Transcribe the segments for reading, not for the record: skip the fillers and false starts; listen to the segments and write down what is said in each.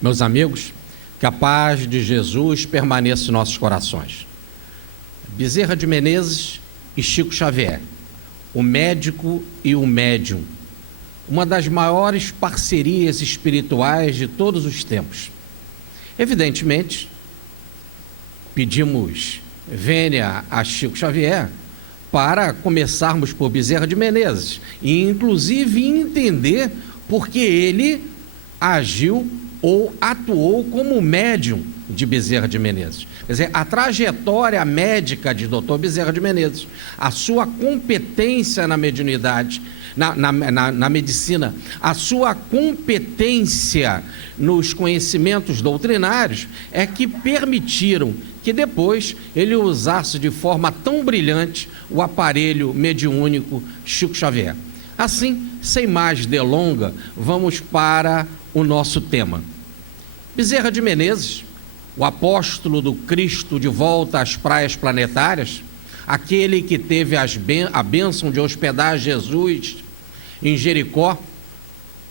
Meus amigos, que a paz de Jesus permaneça em nossos corações. Bezerra de Menezes e Chico Xavier, o médico e o médium, uma das maiores parcerias espirituais de todos os tempos. Evidentemente, pedimos vênia a Chico Xavier para começarmos por Bezerra de Menezes e, inclusive, entender por que ele agiu ou atuou como médium de Bezerra de Menezes. Quer dizer, a trajetória médica de Dr. Bezerra de Menezes, a sua competência na mediunidade, na medicina, a sua competência nos conhecimentos doutrinários é que permitiram que depois ele usasse de forma tão brilhante o aparelho mediúnico Chico Xavier. Assim, sem mais delonga, vamos para o nosso tema. Bezerra de Menezes, o apóstolo do Cristo de volta às praias planetárias, aquele que teve a bênção de hospedar Jesus em Jericó,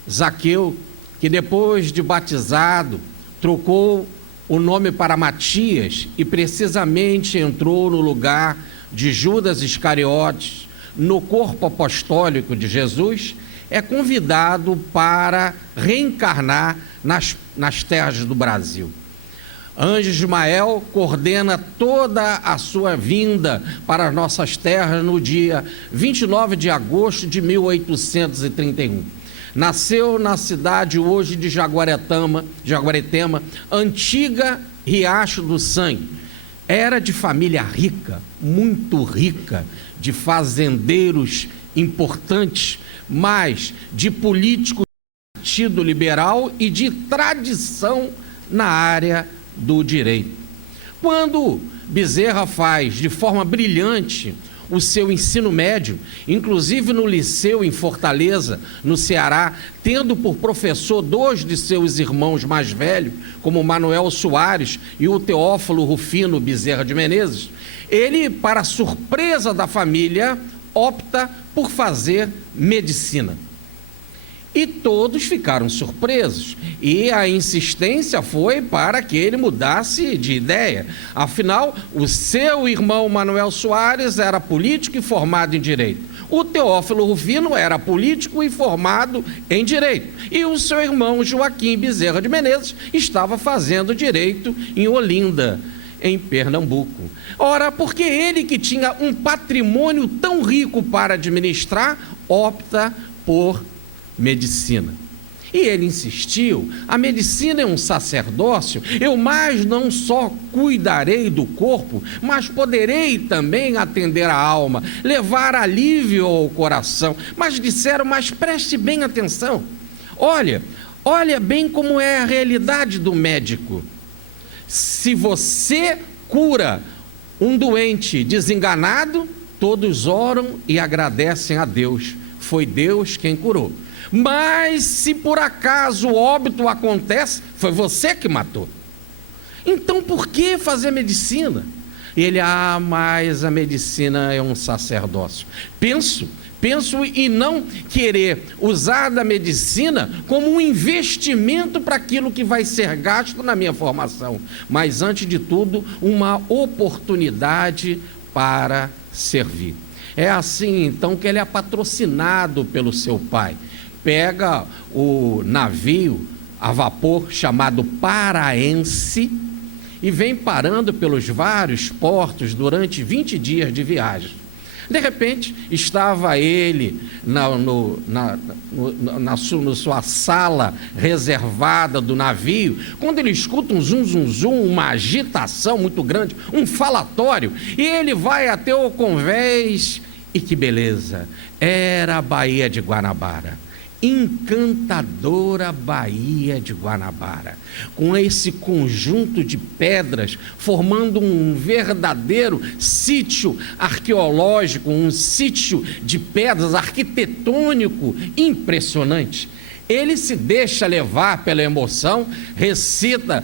Zaqueu, que depois de batizado, trocou o nome para Matias e precisamente entrou no lugar de Judas Iscariotes, no corpo apostólico de Jesus, é convidado para reencarnar nas terras do Brasil. Anjo Ismael coordena toda a sua vinda para as nossas terras no dia 29 de agosto de 1831. Nasceu na cidade hoje de Jaguaretama, antiga Riacho do Sangue. Era de família rica, muito rica, de fazendeiros importantes, mas de político do Partido Liberal e de tradição na área do direito. Quando Bezerra faz de forma brilhante o seu ensino médio, inclusive no liceu em Fortaleza, no Ceará, tendo por professor dois de seus irmãos mais velhos, como Manuel Soares e o Teófilo Rufino Bezerra de Menezes, ele, para surpresa da família, opta por fazer medicina. E todos ficaram surpresos, e a insistência foi para que ele mudasse de ideia. Afinal, o seu irmão Manuel Soares era político e formado em direito. O Teófilo Rufino era político e formado em direito. E o seu irmão Joaquim Bezerra de Menezes estava fazendo direito em Olinda, em Pernambuco. Ora, porque ele, que tinha um patrimônio tão rico para administrar, opta por medicina. E ele insistiu: a medicina é um sacerdócio, eu mais não só cuidarei do corpo, mas poderei também atender a alma, levar alívio ao coração. Mas disseram: mas preste bem atenção, olha bem como é a realidade do médico. Se você cura um doente desenganado, todos oram e agradecem a Deus, foi Deus quem curou. Mas se por acaso o óbito acontece, foi você que matou. Então por que fazer medicina? Ele: mas a medicina é um sacerdócio. Penso em não querer usar da medicina como um investimento para aquilo que vai ser gasto na minha formação, mas antes de tudo, uma oportunidade para servir. É assim então que ele é patrocinado pelo seu pai. Pega o navio a vapor chamado Paraense e vem parando pelos vários portos durante 20 dias de viagem. De repente, estava ele na sua sala reservada do navio, quando ele escuta um zum, zum, zum, uma agitação muito grande, um falatório, e ele vai até o convés, e que beleza, era a Baía de Guanabara. Encantadora Baía de Guanabara, com esse conjunto de pedras formando um verdadeiro sítio arqueológico, um sítio de pedras arquitetônico impressionante. Ele se deixa levar pela emoção, recita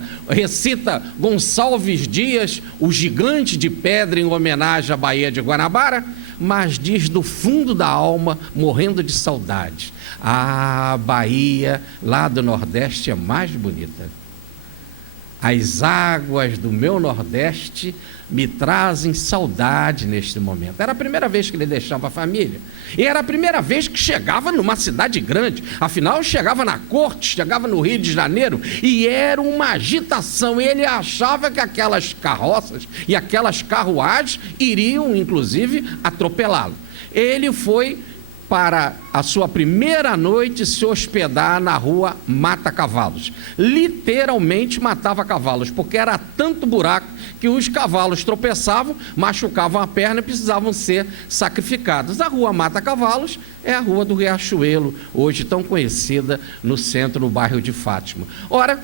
Gonçalves Dias, o gigante de pedra, em homenagem à Baía de Guanabara, mas diz do fundo da alma, morrendo de saudade: a Bahia lá do Nordeste é mais bonita. As águas do meu Nordeste me trazem saudade neste momento. Era a primeira vez que ele deixava a família. E era a primeira vez que chegava numa cidade grande. Afinal, chegava na corte, chegava no Rio de Janeiro, e era uma agitação. Ele achava que aquelas carroças e aquelas carruagens iriam, inclusive, atropelá-lo. Ele foi para a sua primeira noite se hospedar na rua Mata Cavalos. Literalmente matava cavalos, porque era tanto buraco que os cavalos tropeçavam, machucavam a perna e precisavam ser sacrificados. A rua Mata Cavalos é a rua do Riachuelo, hoje tão conhecida no centro, no bairro de Fátima. Ora,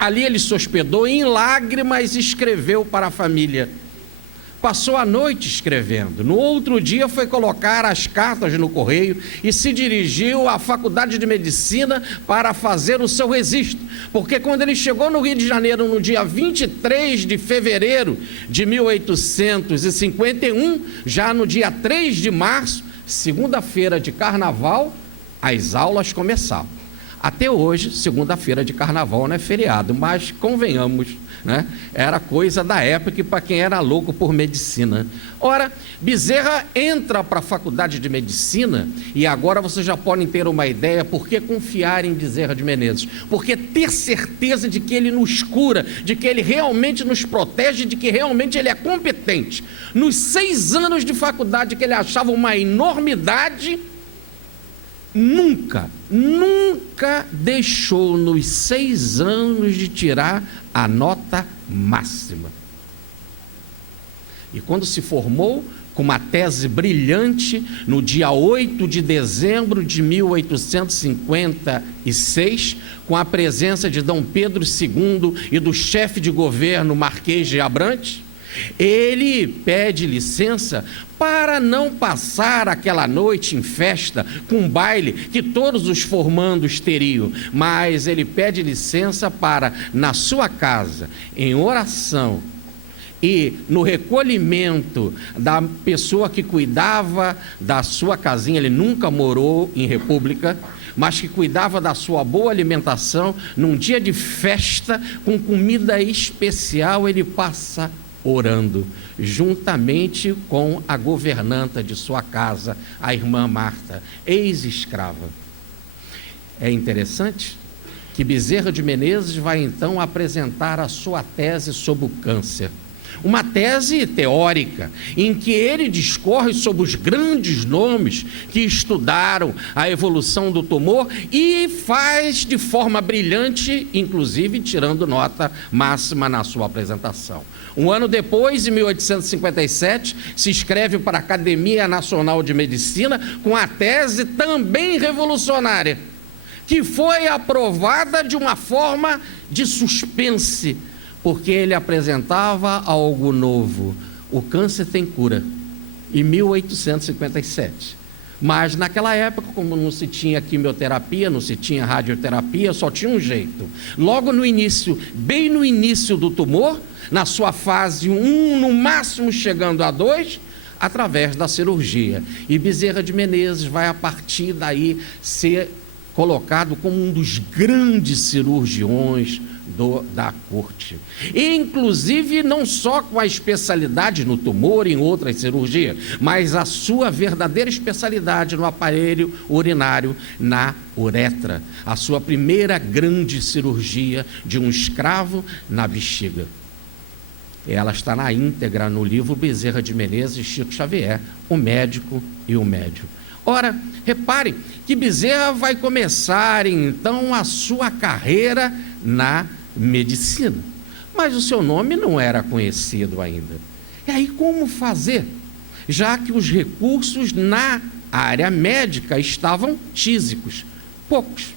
ali ele se hospedou e em lágrimas escreveu para a família. Passou a noite escrevendo. No outro dia foi colocar as cartas no correio e se dirigiu à Faculdade de Medicina para fazer o seu registro. Porque quando ele chegou no Rio de Janeiro no dia 23 de fevereiro de 1851, já no dia 3 de março, segunda-feira de carnaval, as aulas começavam. Até hoje, segunda-feira de carnaval não é feriado, mas convenhamos, né? Era coisa da época para quem era louco por medicina. Ora, Bezerra entra para a Faculdade de Medicina e agora vocês já podem ter uma ideia por que confiar em Bezerra de Menezes. Porque ter certeza de que ele nos cura, de que ele realmente nos protege, de que realmente ele é competente. Nos 6 anos de faculdade que ele achava uma enormidade, nunca deixou nos 6 anos de tirar a nota máxima. E quando se formou com uma tese brilhante, no dia 8 de dezembro de 1856, com a presença de Dom Pedro II e do chefe de governo Marquês de Abrantes, ele pede licença para não passar aquela noite em festa, com um baile que todos os formandos teriam, mas ele pede licença para, na sua casa, em oração e no recolhimento da pessoa que cuidava da sua casinha, ele nunca morou em república, mas que cuidava da sua boa alimentação, num dia de festa, com comida especial, ele passa orando, juntamente com a governanta de sua casa, a irmã Marta, ex-escrava. É interessante que Bezerra de Menezes vai então apresentar a sua tese sobre o câncer. Uma tese teórica, em que ele discorre sobre os grandes nomes que estudaram a evolução do tumor e faz de forma brilhante, inclusive tirando nota máxima na sua apresentação. Um ano depois, em 1857, se inscreve para a Academia Nacional de Medicina com a tese também revolucionária, que foi aprovada de uma forma de suspense, porque ele apresentava algo novo. O câncer tem cura, em 1857. Mas naquela época, como não se tinha quimioterapia, não se tinha radioterapia, só tinha um jeito. Logo no início, bem no início do tumor, na sua fase 1, no máximo chegando a 2, através da cirurgia. E Bezerra de Menezes vai, a partir daí, ser colocado como um dos grandes cirurgiões da corte. E, inclusive, não só com a especialidade no tumor e em outras cirurgias, mas a sua verdadeira especialidade no aparelho urinário, na uretra. A sua primeira grande cirurgia de um escravo na bexiga. Ela está na íntegra no livro Bezerra de Menezes e Chico Xavier, o médico e o médium. Ora, repare que Bezerra vai começar, então, a sua carreira na medicina, mas o seu nome não era conhecido ainda. E aí como fazer? Já que os recursos na área médica estavam tísicos, poucos.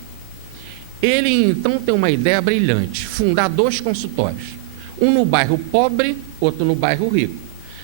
Ele então tem uma ideia brilhante, fundar 2 consultórios, um no bairro pobre, outro no bairro rico.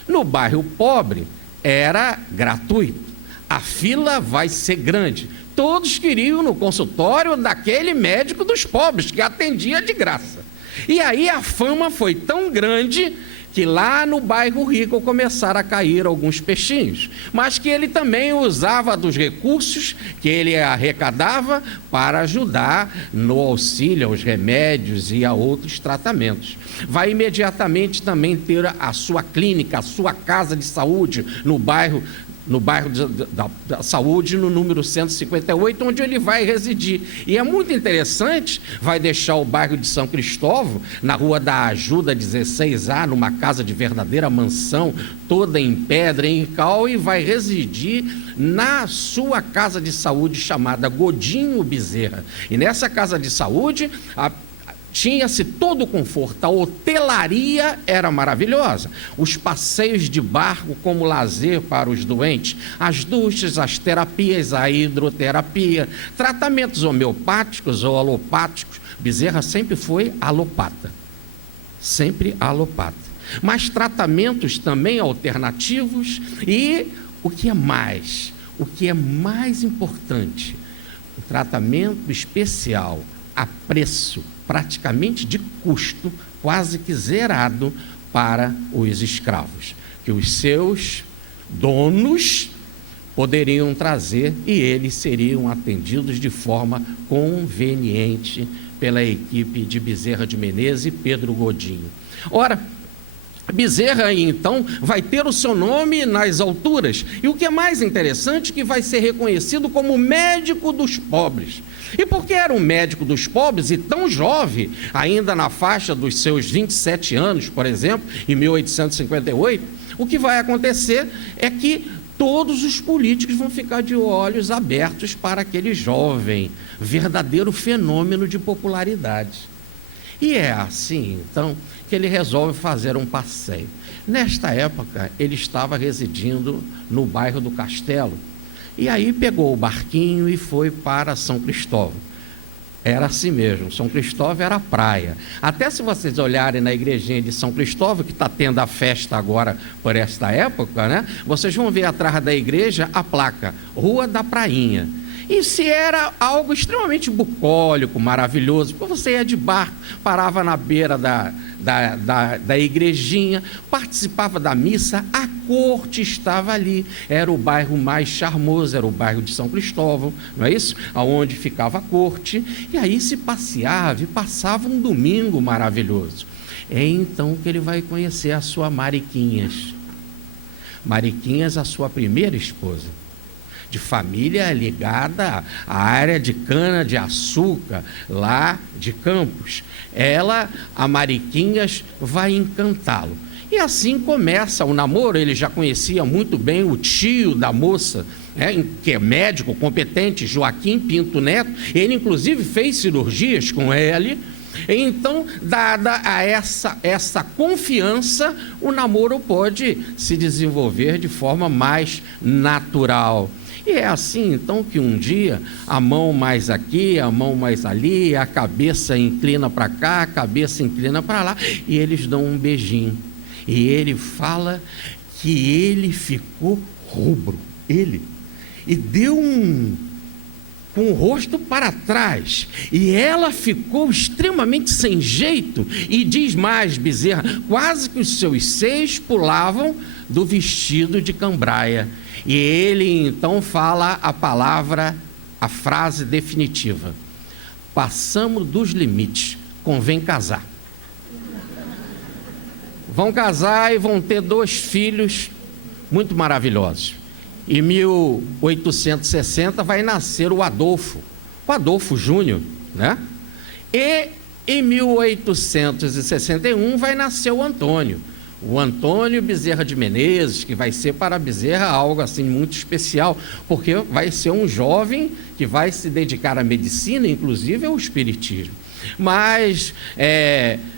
No bairro pobre era gratuito, a fila vai ser grande. Todos queriam no consultório daquele médico dos pobres, que atendia de graça. E aí a fama foi tão grande que lá no bairro rico começaram a cair alguns peixinhos, mas que ele também usava dos recursos que ele arrecadava para ajudar no auxílio aos remédios e a outros tratamentos. Vai imediatamente também ter a sua clínica, a sua casa de saúde no bairro da Saúde, no número 158, onde ele vai residir. E é muito interessante, vai deixar o bairro de São Cristóvão, na Rua da Ajuda 16A, numa casa de verdadeira mansão, toda em pedra, em cal, e vai residir na sua casa de saúde chamada Godinho Bezerra. E nessa casa de saúde, tinha-se todo o conforto, a hotelaria era maravilhosa, os passeios de barco como lazer para os doentes, as duchas, as terapias, a hidroterapia, tratamentos homeopáticos ou alopáticos. Bezerra sempre foi alopata, mas tratamentos também alternativos e o que é mais importante, o tratamento especial a preço praticamente de custo, quase que zerado para os escravos, que os seus donos poderiam trazer e eles seriam atendidos de forma conveniente pela equipe de Bezerra de Menezes e Pedro Godinho. Ora, Bezerra, então, vai ter o seu nome nas alturas, e o que é mais interessante, que vai ser reconhecido como médico dos pobres. E porque era um médico dos pobres e tão jovem, ainda na faixa dos seus 27 anos, por exemplo, em 1858, o que vai acontecer é que todos os políticos vão ficar de olhos abertos para aquele jovem, verdadeiro fenômeno de popularidade. E é assim, então, que ele resolve fazer um passeio. Nesta época, ele estava residindo no bairro do Castelo, e aí pegou o barquinho e foi para São Cristóvão. Era assim mesmo, São Cristóvão era praia. Até se vocês olharem na igrejinha de São Cristóvão, que está tendo a festa agora por esta época, né? Vocês vão ver atrás da igreja a placa, Rua da Prainha. E se era algo extremamente bucólico, maravilhoso, porque você ia de barco, parava na beira da igrejinha, participava da missa, a corte estava ali, era o bairro mais charmoso, era o bairro de São Cristóvão, não é isso? Aonde ficava a corte, e aí se passeava e passava um domingo maravilhoso. É então que ele vai conhecer a sua Mariquinhas, a sua primeira esposa, de família ligada à área de cana-de-açúcar, lá de Campos. Ela, a Mariquinhas, vai encantá-lo. E assim começa o namoro. Ele já conhecia muito bem o tio da moça, que é médico competente, Joaquim Pinto Neto. Ele, inclusive, fez cirurgias com ele. Então, dada a essa confiança, o namoro pode se desenvolver de forma mais natural. E é assim, então, que um dia, a mão mais aqui, a mão mais ali, a cabeça inclina para cá, a cabeça inclina para lá, e eles dão um beijinho. E ele fala que ele ficou rubro, e deu com o rosto para trás, e ela ficou extremamente sem jeito, e diz mais Bezerra, quase que os seus seios pulavam do vestido de cambraia. E ele então fala a frase definitiva: passamos dos limites, convém casar. Vão casar e vão ter 2 filhos muito maravilhosos. Em 1860 vai nascer o Adolfo Júnior, né? E em 1861 vai nascer o Antônio Bezerra de Menezes, que vai ser para Bezerra algo assim muito especial, porque vai ser um jovem que vai se dedicar à medicina, inclusive ao espiritismo. Mas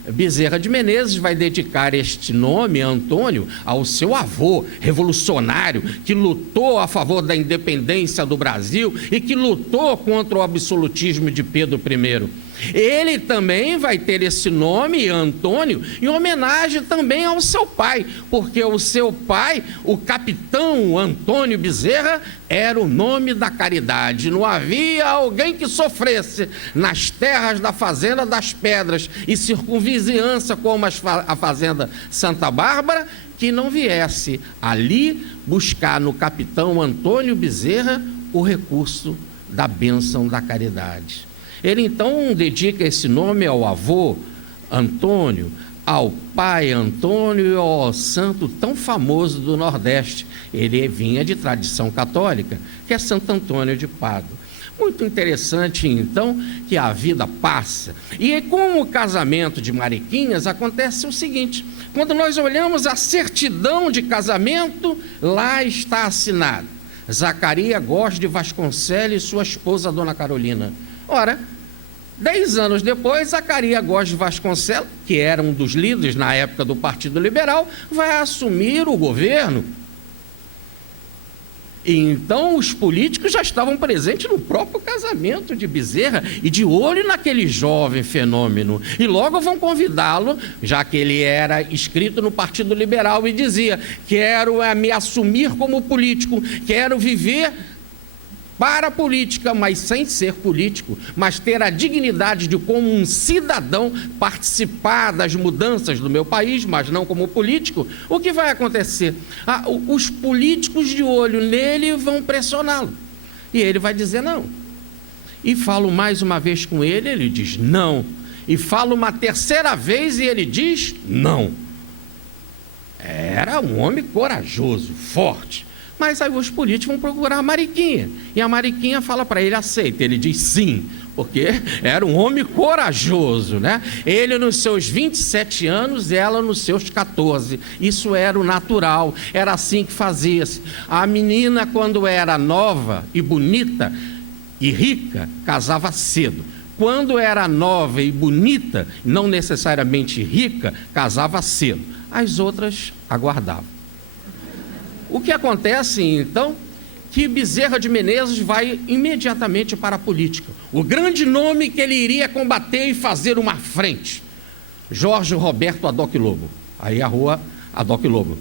Bezerra de Menezes vai dedicar este nome, Antônio, ao seu avô revolucionário, que lutou a favor da independência do Brasil e que lutou contra o absolutismo de Pedro I. Ele também vai ter esse nome, Antônio, em homenagem também ao seu pai, porque o seu pai, o capitão Antônio Bezerra, era o nome da caridade. Não havia alguém que sofresse nas terras da Fazenda das Pedras e circunvizinhança, como a Fazenda Santa Bárbara, que não viesse ali buscar no capitão Antônio Bezerra o recurso da bênção da caridade. Ele então dedica esse nome ao avô Antônio, ao pai Antônio e ao santo tão famoso do Nordeste. Ele vinha de tradição católica, que é Santo Antônio de Pádua. Muito interessante, então, que a vida passa. E com o casamento de Mariquinhas acontece o seguinte: quando nós olhamos a certidão de casamento, lá está assinado Zacarias Góes de Vasconcelos e sua esposa, Dona Carolina. Ora, 10 anos depois, Zacarias Góes de Vasconcelos, que era um dos líderes na época do Partido Liberal, vai assumir o governo. E então os políticos já estavam presentes no próprio casamento de Bezerra e de olho naquele jovem fenômeno. E logo vão convidá-lo, já que ele era inscrito no Partido Liberal e dizia: quero me assumir como político, quero viver para a política, mas sem ser político, mas ter a dignidade de, como um cidadão, participar das mudanças do meu país, mas não como político. O que vai acontecer? Os políticos de olho nele vão pressioná-lo, e ele vai dizer não. E falo mais uma vez com ele, ele diz não. E falo uma terceira vez e ele diz não. Era um homem corajoso, forte. Mas aí os políticos vão procurar a Mariquinha. E a Mariquinha fala para ele: aceita. Ele diz sim, porque era um homem corajoso, né? Ele nos seus 27 anos, ela nos seus 14. Isso era o natural, era assim que fazia-se. A menina, quando era nova e bonita e rica, casava cedo. Quando era nova e bonita, não necessariamente rica, casava cedo. As outras aguardavam. O que acontece, então, que Bezerra de Menezes vai imediatamente para a política. O grande nome que ele iria combater e fazer uma frente: Jorge Roberto Adoc Lobo. Aí a rua Adoc Lobo.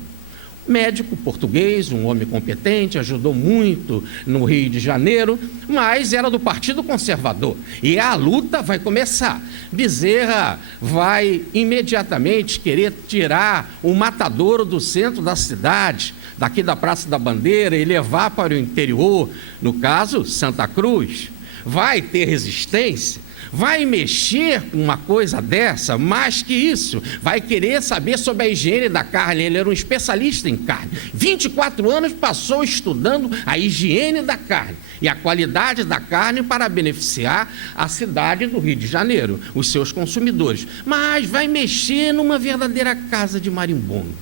Médico português, um homem competente, ajudou muito no Rio de Janeiro, mas era do Partido Conservador. E a luta vai começar. Bezerra vai imediatamente querer tirar o matadouro do centro da cidade, daqui da Praça da Bandeira, e levar para o interior, no caso, Santa Cruz. Vai ter resistência, vai mexer com uma coisa dessa, mais que isso, vai querer saber sobre a higiene da carne. Ele era um especialista em carne, 24 anos passou estudando a higiene da carne e a qualidade da carne para beneficiar a cidade do Rio de Janeiro, os seus consumidores. Mas vai mexer numa verdadeira casa de marimbondo: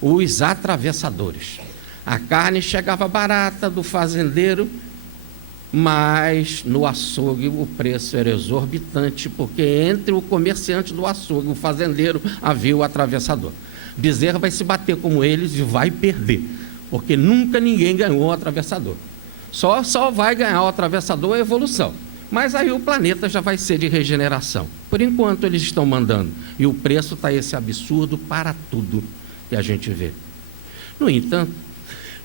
os atravessadores. A carne chegava barata do fazendeiro, mas no açougue o preço era exorbitante, porque entre o comerciante do açougue e o fazendeiro havia o atravessador. Bezerra vai se bater como eles e vai perder, porque nunca ninguém ganhou o atravessador. Só vai ganhar o atravessador a evolução. Mas aí o planeta já vai ser de regeneração. Por enquanto eles estão mandando, e o preço está esse absurdo para tudo que a gente vê. No entanto,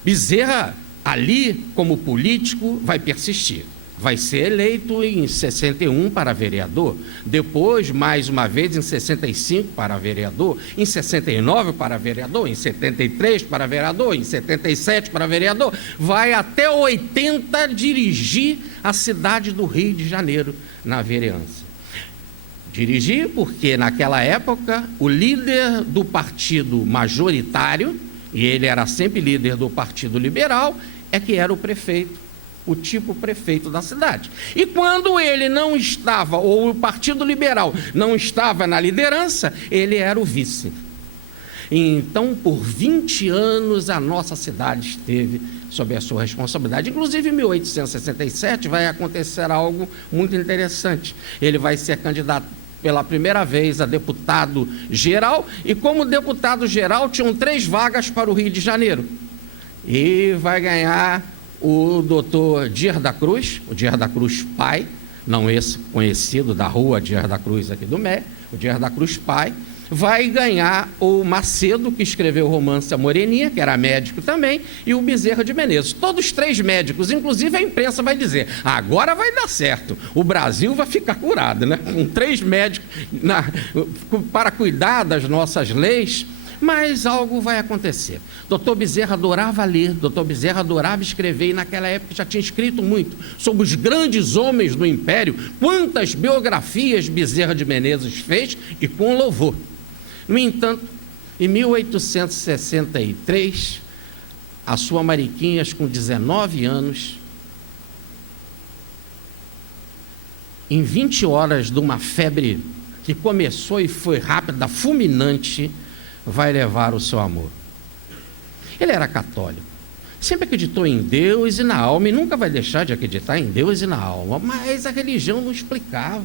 Bezerra, ali, como político, vai persistir. Vai ser eleito em 61 para vereador, depois, mais uma vez, em 65 para vereador, em 69 para vereador, em 73 para vereador, em 77 para vereador, vai até 80 dirigir a cidade do Rio de Janeiro na vereança. Dirigir porque, naquela época, o líder do partido majoritário, e ele era sempre líder do Partido Liberal, é que era o prefeito, o tipo prefeito da cidade. E quando ele não estava, ou o Partido Liberal não estava na liderança, ele era o vice. Então, por 20 anos, a nossa cidade esteve sob a sua responsabilidade. Inclusive, em 1867, vai acontecer algo muito interessante. Ele vai ser candidato pela primeira vez a deputado geral, e como deputado geral tinham 3 vagas para o Rio de Janeiro. E vai ganhar o doutor Dias da Cruz, o Dias da Cruz pai, não esse conhecido da rua Dias da Cruz aqui do Mé, o Dias da Cruz pai, vai ganhar o Macedo, que escreveu o romance A Moreninha, que era médico também, e o Bezerra de Menezes. Todos três médicos, inclusive a imprensa vai dizer, agora vai dar certo, o Brasil vai ficar curado, né? Com três médicos para cuidar das nossas leis, mas algo vai acontecer. Dr. Bezerra adorava ler, Dr. Bezerra adorava escrever, e naquela época já tinha escrito muito sobre os grandes homens do Império. Quantas biografias Bezerra de Menezes fez, e com louvor. No entanto, em 1863, a sua Mariquinhas, com 19 anos, em 20 horas de uma febre que começou e foi rápida, fulminante, vai levar o seu amor. Ele era católico, sempre acreditou em Deus e na alma, e nunca vai deixar de acreditar em Deus e na alma, mas a religião não explicava,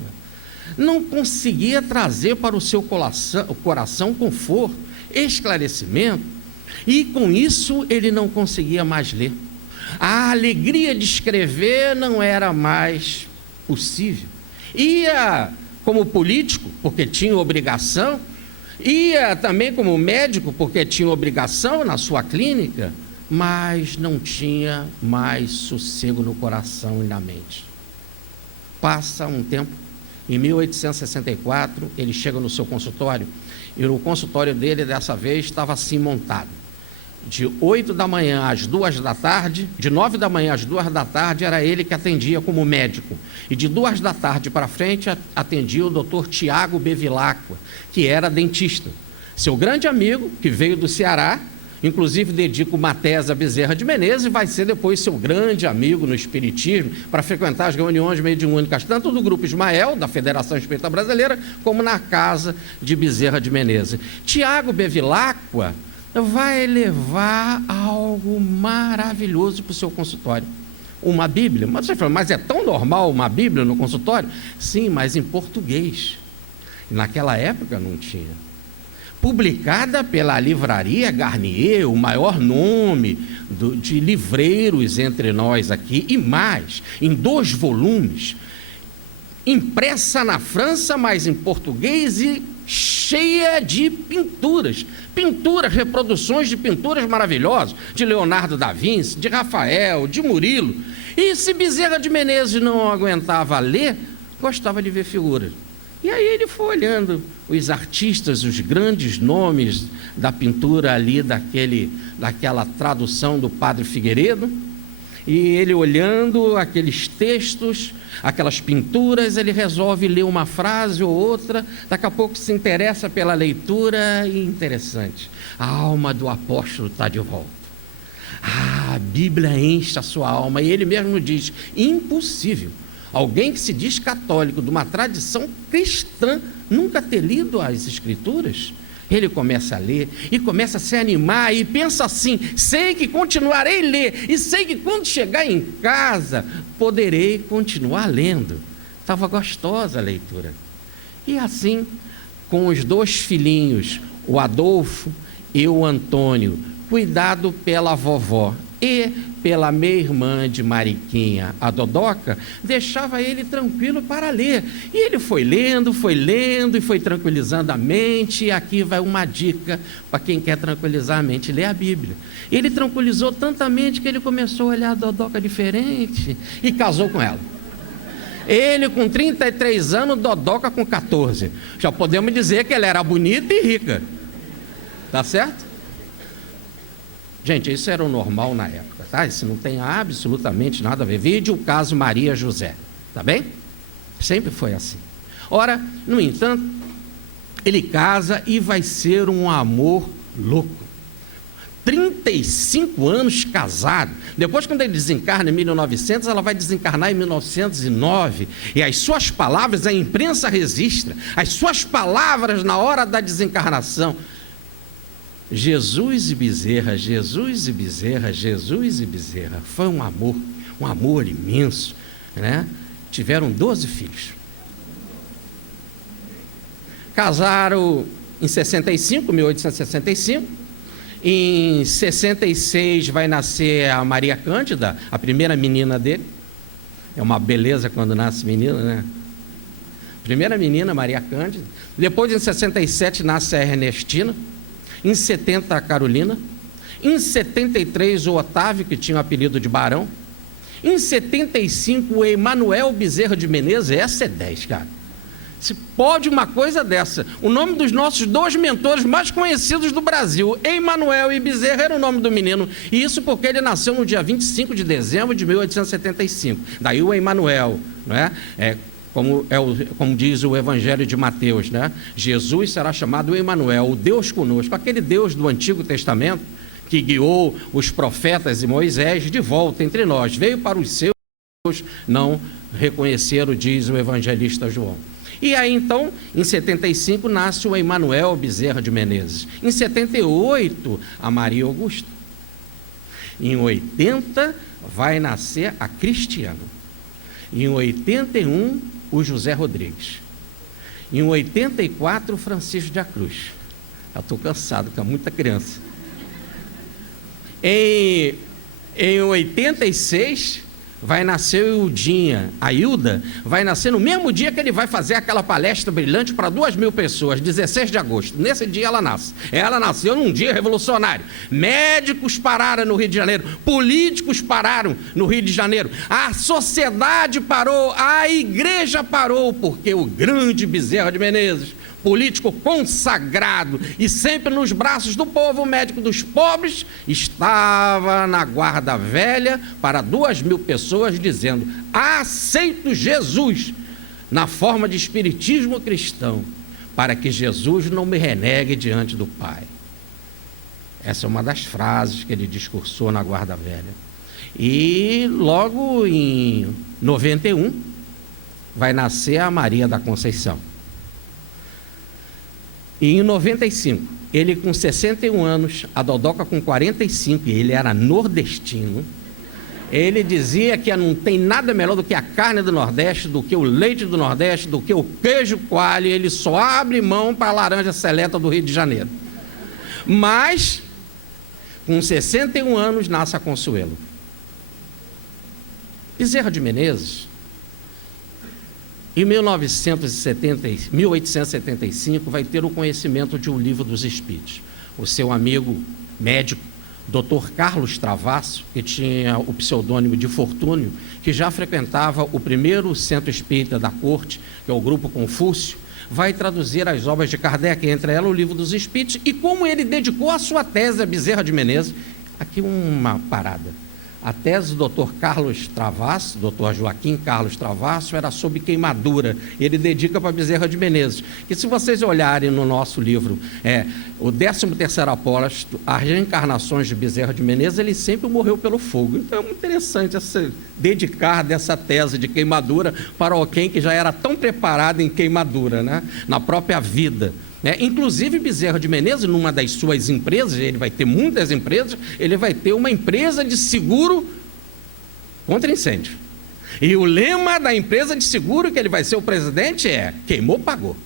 não conseguia trazer para o seu coração conforto, esclarecimento, e com isso ele não conseguia mais ler. A alegria de escrever não era mais possível. Ia como político, porque tinha obrigação, ia também como médico, porque tinha obrigação na sua clínica, mas não tinha mais sossego no coração e na mente. Passa um tempo, em 1864, ele chega no seu consultório, e o consultório dele, dessa vez, estava assim montado. De 8 da manhã às 2 da tarde, de 9 da manhã às 2 da tarde, era ele que atendia como médico. E de 2 da tarde para frente, atendia o doutor Tiago Bevilacqua, que era dentista. Seu grande amigo, que veio do Ceará, inclusive dedica uma tese a Bezerra de Menezes, e vai ser depois seu grande amigo no espiritismo, para frequentar as reuniões mediúnicas, tanto do Grupo Ismael, da Federação Espírita Brasileira, como na casa de Bezerra de Menezes. Tiago Bevilacqua vai levar algo maravilhoso para o seu consultório. Uma Bíblia. Mas você fala, mas é tão normal uma Bíblia no consultório? Sim, mas em português. Naquela época não tinha. Publicada pela Livraria Garnier, o maior nome de livreiros entre nós aqui, e mais, em 2 volumes, impressa na França, mas em português, e cheia de pinturas, reproduções de pinturas maravilhosas, de Leonardo da Vinci, de Rafael, de Murilo. E se Bezerra de Menezes não aguentava ler, gostava de ver figuras. E aí ele foi olhando os artistas, os grandes nomes da pintura ali, daquela tradução do Padre Figueiredo, e ele olhando aqueles textos, aquelas pinturas, ele resolve ler uma frase ou outra, daqui a pouco se interessa pela leitura, e interessante, a alma do apóstolo está de volta. A Bíblia enche a sua alma, e ele mesmo diz, impossível alguém que se diz católico, de uma tradição cristã, nunca ter lido as Escrituras. Ele começa a ler e começa a se animar e pensa assim, sei que continuarei a ler, e sei que quando chegar em casa poderei continuar lendo. Estava gostosa a leitura. E assim, com os 2 filhinhos, o Adolfo e o Antônio, cuidado pela vovó e pela meia-irmã de Mariquinha, a Dodoca, deixava ele tranquilo para ler. E ele foi lendo e foi tranquilizando a mente. E aqui vai uma dica para quem quer tranquilizar a mente: ler a Bíblia. Ele tranquilizou tanta mente que ele começou a olhar a Dodoca diferente e casou com ela. Ele com 33 anos, Dodoca com 14. Já podemos dizer que ela era bonita e rica. Tá certo? Gente, isso era o normal na época, tá? Isso não tem absolutamente nada a ver. Vide o caso Maria José, tá bem? Sempre foi assim. Ora, no entanto, ele casa e vai ser um amor louco. 35 anos casado. Depois, quando ele desencarna em 1900, ela vai desencarnar em 1909. E as suas palavras, a imprensa registra, as suas palavras na hora da desencarnação: Jesus e Bezerra, Jesus e Bezerra, Jesus e Bezerra. Foi um amor imenso, né? Tiveram 12 filhos. Casaram em 1865. Em 66 vai nascer a Maria Cândida, a primeira menina dele. É uma beleza quando nasce menina, né? Primeira menina, Maria Cândida. Depois, em 67, nasce a Ernestina. Em 70, a Carolina. Em 73, o Otávio, que tinha o apelido de Barão. Em 75, o Emanuel Bezerra de Menezes. Essa é 10, cara. Se pode uma coisa dessa. O nome dos nossos 2 mentores mais conhecidos do Brasil, Emanuel e Bezerra, era o nome do menino. E isso porque ele nasceu no dia 25 de dezembro de 1875. Daí o Emanuel, não é? Como diz o Evangelho de Mateus, né? Jesus será chamado Emanuel, o Deus conosco, aquele Deus do Antigo Testamento que guiou os profetas e Moisés de volta entre nós. Veio para os seus, não reconheceram, diz o evangelista João. E aí, então, em 75, nasce o Emanuel Bezerra de Menezes. Em 78, a Maria Augusta. Em 80, vai nascer a Cristiana. Em 81, o José Rodrigues. Em 84, o Francisco de Cruz. Já estou cansado, com muita criança. Em 86, vai nascer o Ildinha. A Hilda vai nascer no mesmo dia que ele vai fazer aquela palestra brilhante para 2.000 pessoas, 16 de agosto. Nesse dia ela nasce. Ela nasceu num dia revolucionário. Médicos pararam no Rio de Janeiro, políticos pararam no Rio de Janeiro, a sociedade parou, a igreja parou, porque o grande Bezerra de Menezes, político consagrado e sempre nos braços do povo, médico dos pobres, estava na guarda velha para 2.000 pessoas, dizendo: aceito Jesus na forma de espiritismo cristão, para que Jesus não me renegue diante do Pai. Essa é uma das frases que ele discursou na guarda velha. E logo em 91 vai nascer a Maria da Conceição. E em 95, ele com 61 anos, a Dodoca com 45, e ele era nordestino, ele dizia que não tem nada melhor do que a carne do Nordeste, do que o leite do Nordeste, do que o queijo coalho, ele só abre mão para a laranja seleta do Rio de Janeiro. Mas, com 61 anos, nasce a Consuelo. Bezerra de Menezes, em 1875, vai ter o conhecimento de um livro dos Espíritos. O seu amigo médico, Dr. Carlos Travasso, que tinha o pseudônimo de Fortúnio, que já frequentava o primeiro centro espírita da corte, que é o Grupo Confúcio, vai traduzir as obras de Kardec, entre elas o livro dos Espíritos, e como ele dedicou a sua tese a Bezerra de Menezes. Aqui uma parada. A tese do Dr. Carlos Travasso, Dr. Joaquim Carlos Travasso, era sobre queimadura. Ele dedica para Bezerra de Menezes. E se vocês olharem no nosso livro, o 13º Apóstolo, as reencarnações de Bezerra de Menezes, ele sempre morreu pelo fogo. Então é muito interessante dedicar dessa tese de queimadura para alguém que já era tão preparado em queimadura, né? Na própria vida. Inclusive Bezerra de Menezes, numa das suas empresas, ele vai ter muitas empresas, ele vai ter uma empresa de seguro contra incêndio. E o lema da empresa de seguro que ele vai ser o presidente é: queimou, pagou.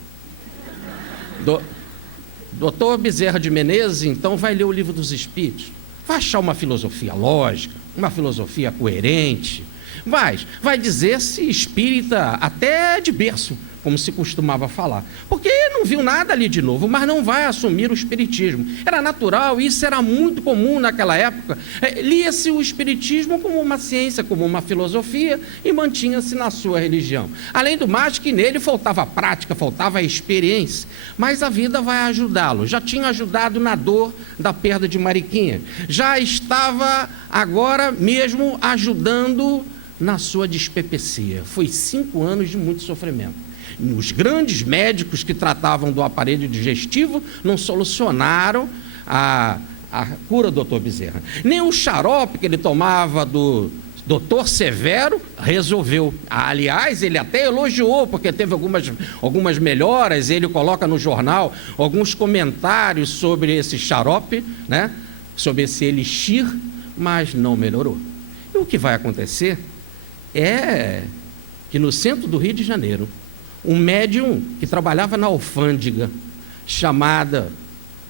Doutor Bezerra de Menezes, então, vai ler o livro dos Espíritos, vai achar uma filosofia lógica, uma filosofia coerente, vai dizer-se espírita até de berço, como se costumava falar, porque não viu nada ali de novo, mas não vai assumir o espiritismo. Era natural, isso era muito comum naquela época. Lia-se o espiritismo como uma ciência, como uma filosofia, e mantinha-se na sua religião. Além do mais, que nele faltava prática, faltava experiência, mas a vida vai ajudá-lo. Já tinha ajudado na dor da perda de Mariquinha, já estava agora mesmo ajudando na sua dispepecia. Foi 5 anos de muito sofrimento. Os grandes médicos que tratavam do aparelho digestivo não solucionaram a cura do Dr. Bezerra. Nem o xarope que ele tomava do Dr. Severo resolveu. Aliás, ele até elogiou, porque teve algumas melhoras. Ele coloca no jornal alguns comentários sobre esse xarope, né? Sobre esse elixir, mas não melhorou. E o que vai acontecer é que no centro do Rio de Janeiro, um médium que trabalhava na alfândega, chamada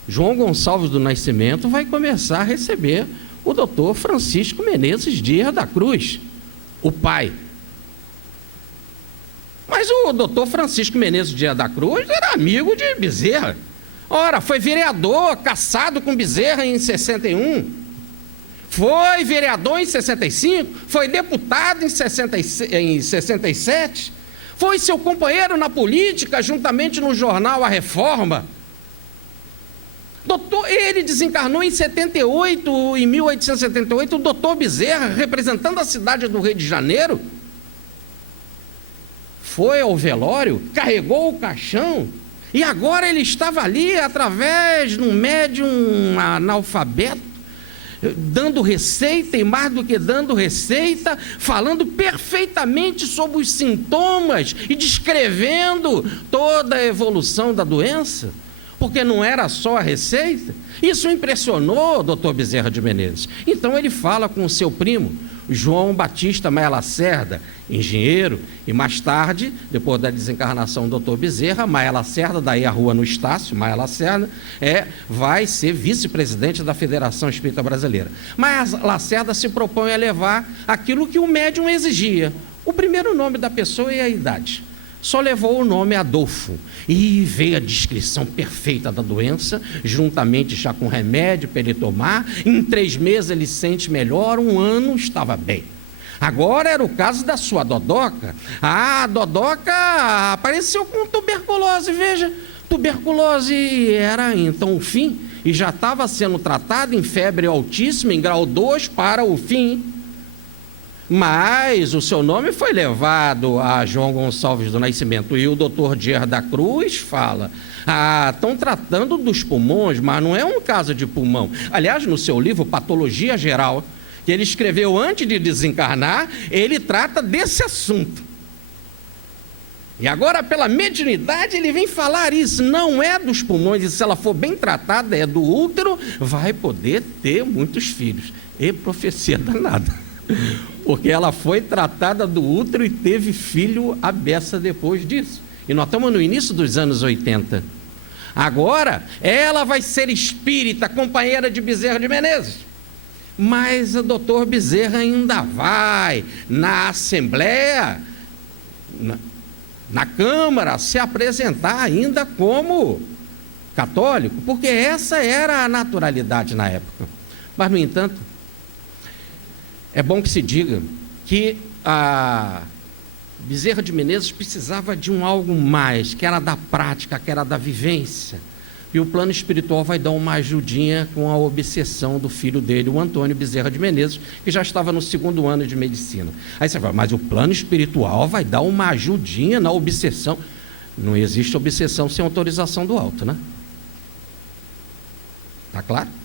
João Gonçalves do Nascimento, vai começar a receber o doutor Francisco Menezes Dias da Cruz, o pai. Mas o doutor Francisco Menezes Dias da Cruz era amigo de Bezerra. Ora, foi vereador, cassado com Bezerra em 61. Foi vereador em 65. Foi deputado em 67. Foi seu companheiro na política, juntamente no jornal A Reforma. Ele desencarnou em 78, em 1878, o doutor Bezerra, representando a cidade do Rio de Janeiro, foi ao velório, carregou o caixão, e agora ele estava ali, através de um médium analfabeto, dando receita, e mais do que dando receita, falando perfeitamente sobre os sintomas e descrevendo toda a evolução da doença, porque não era só a receita. Isso impressionou o doutor Bezerra de Menezes. Então ele fala com o seu primo, João Batista Maia Lacerda, engenheiro, e mais tarde, depois da desencarnação do doutor Bezerra, Maia Lacerda, daí a rua no Estácio, Maia Lacerda, vai ser vice-presidente da Federação Espírita Brasileira. Maia Lacerda se propõe a levar aquilo que o médium exigia, o primeiro nome da pessoa e a idade. Só levou o nome Adolfo, e veio a descrição perfeita da doença, juntamente já com remédio para ele tomar. Em 3 meses ele sente melhor, 1 ano estava bem. Agora era o caso da sua Dodoca. A Dodoca apareceu com tuberculose, veja, tuberculose era então o fim, e já estava sendo tratada em febre altíssima, em grau 2 para o fim. Mas o seu nome foi levado a João Gonçalves do Nascimento, e o doutor Dias da Cruz fala, estão tratando dos pulmões, mas não é um caso de pulmão. Aliás, no seu livro Patologia Geral, que ele escreveu antes de desencarnar, ele trata desse assunto. E agora, pela mediunidade, ele vem falar isso, não é dos pulmões, e se ela for bem tratada, é do útero, vai poder ter muitos filhos. E profecia danada. Porque ela foi tratada do útero e teve filho à beça depois disso. E nós estamos no início dos anos 80. Agora, ela vai ser espírita, companheira de Bezerra de Menezes. Mas o doutor Bezerra ainda vai na Assembleia, na Câmara, se apresentar ainda como católico, porque essa era a naturalidade na época. Mas, no entanto, é bom que se diga que a Bezerra de Menezes precisava de algo mais, que era da prática, que era da vivência. E o plano espiritual vai dar uma ajudinha com a obsessão do filho dele, o Antônio Bezerra de Menezes, que já estava no 2º ano de medicina. Aí você fala, mas o plano espiritual vai dar uma ajudinha na obsessão. Não existe obsessão sem autorização do alto, né? Está claro?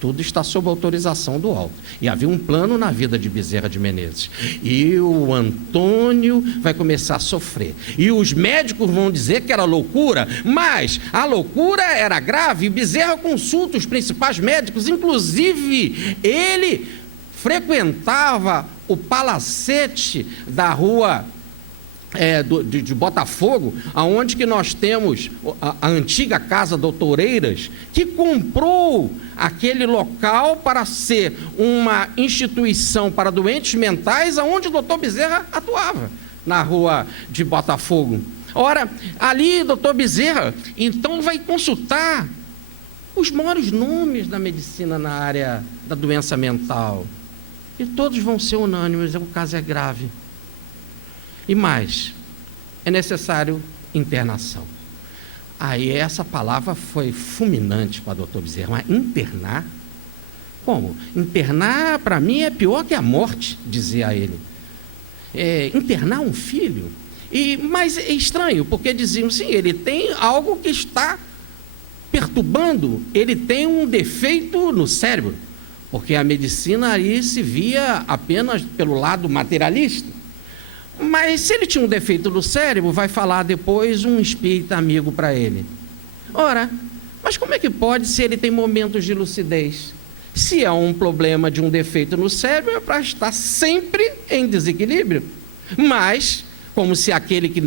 Tudo está sob autorização do alto. E havia um plano na vida de Bezerra de Menezes. E o Antônio vai começar a sofrer. E os médicos vão dizer que era loucura, mas a loucura era grave. E Bezerra consulta os principais médicos, inclusive ele frequentava o palacete da rua de Botafogo, aonde que nós temos a antiga Casa Doutoreiras, que comprou aquele local para ser uma instituição para doentes mentais, aonde o doutor Bezerra atuava, na rua de Botafogo. Ora, ali, doutor Bezerra, então vai consultar os maiores nomes da medicina na área da doença mental, e todos vão ser unânimes, o caso é grave. E mais, é necessário internação. Aí essa palavra foi fulminante para o doutor Bezerra, mas internar? Como? Internar para mim é pior que a morte, dizia ele. Internar um filho? Mas é estranho, porque diziam, sim, ele tem algo que está perturbando, ele tem um defeito no cérebro, porque a medicina aí se via apenas pelo lado materialista. Mas se ele tinha um defeito no cérebro, vai falar depois um espírita amigo para ele. Ora, mas como é que pode se ele tem momentos de lucidez? Se é um problema de um defeito no cérebro, é para estar sempre em desequilíbrio. Mas, como se aquele que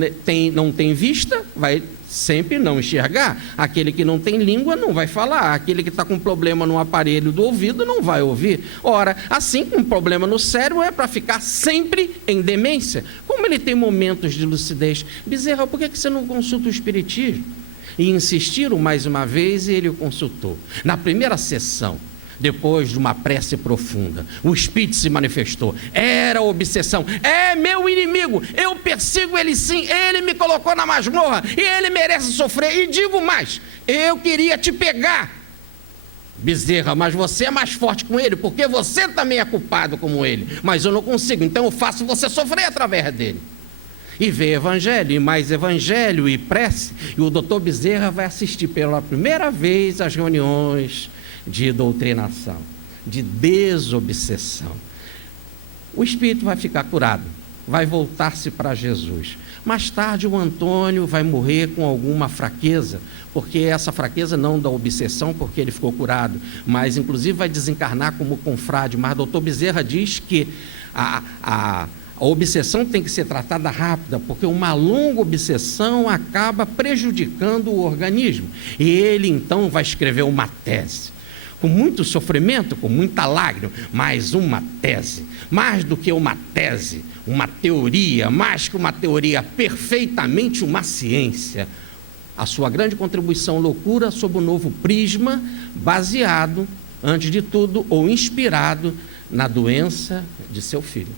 não tem vista, vai sempre não enxergar. Aquele que não tem língua não vai falar. Aquele que está com problema no aparelho do ouvido não vai ouvir. Ora, assim, com um problema no cérebro é para ficar sempre em demência. Como ele tem momentos de lucidez. Bezerra, por que você não consulta o espiritismo? E insistiram mais uma vez e ele o consultou. Na primeira sessão, depois de uma prece profunda, o espírito se manifestou. Era obsessão. É meu inimigo, eu persigo ele sim, ele me colocou na masmorra e ele merece sofrer. E digo mais, eu queria te pegar, Bezerra, mas você é mais forte com ele, porque você também é culpado como ele, mas eu não consigo, então eu faço você sofrer através dele. E veio evangelho, e mais evangelho, e prece, e o doutor Bezerra vai assistir pela primeira vez às reuniões de doutrinação, de desobsessão. O espírito vai ficar curado, vai voltar-se para Jesus. Mais tarde o Antônio vai morrer com alguma fraqueza, porque essa fraqueza não da obsessão, porque ele ficou curado, mas inclusive vai desencarnar como confrade. Mas o doutor Bezerra diz que a obsessão tem que ser tratada rápida, porque uma longa obsessão acaba prejudicando o organismo. E ele então vai escrever uma tese, com muito sofrimento, com muita lágrima, mas uma tese, mais do que uma tese, uma teoria, mais que uma teoria, perfeitamente uma ciência. A sua grande contribuição, Loucura sob o Novo Prisma, baseado, antes de tudo, ou inspirado na doença de seu filho.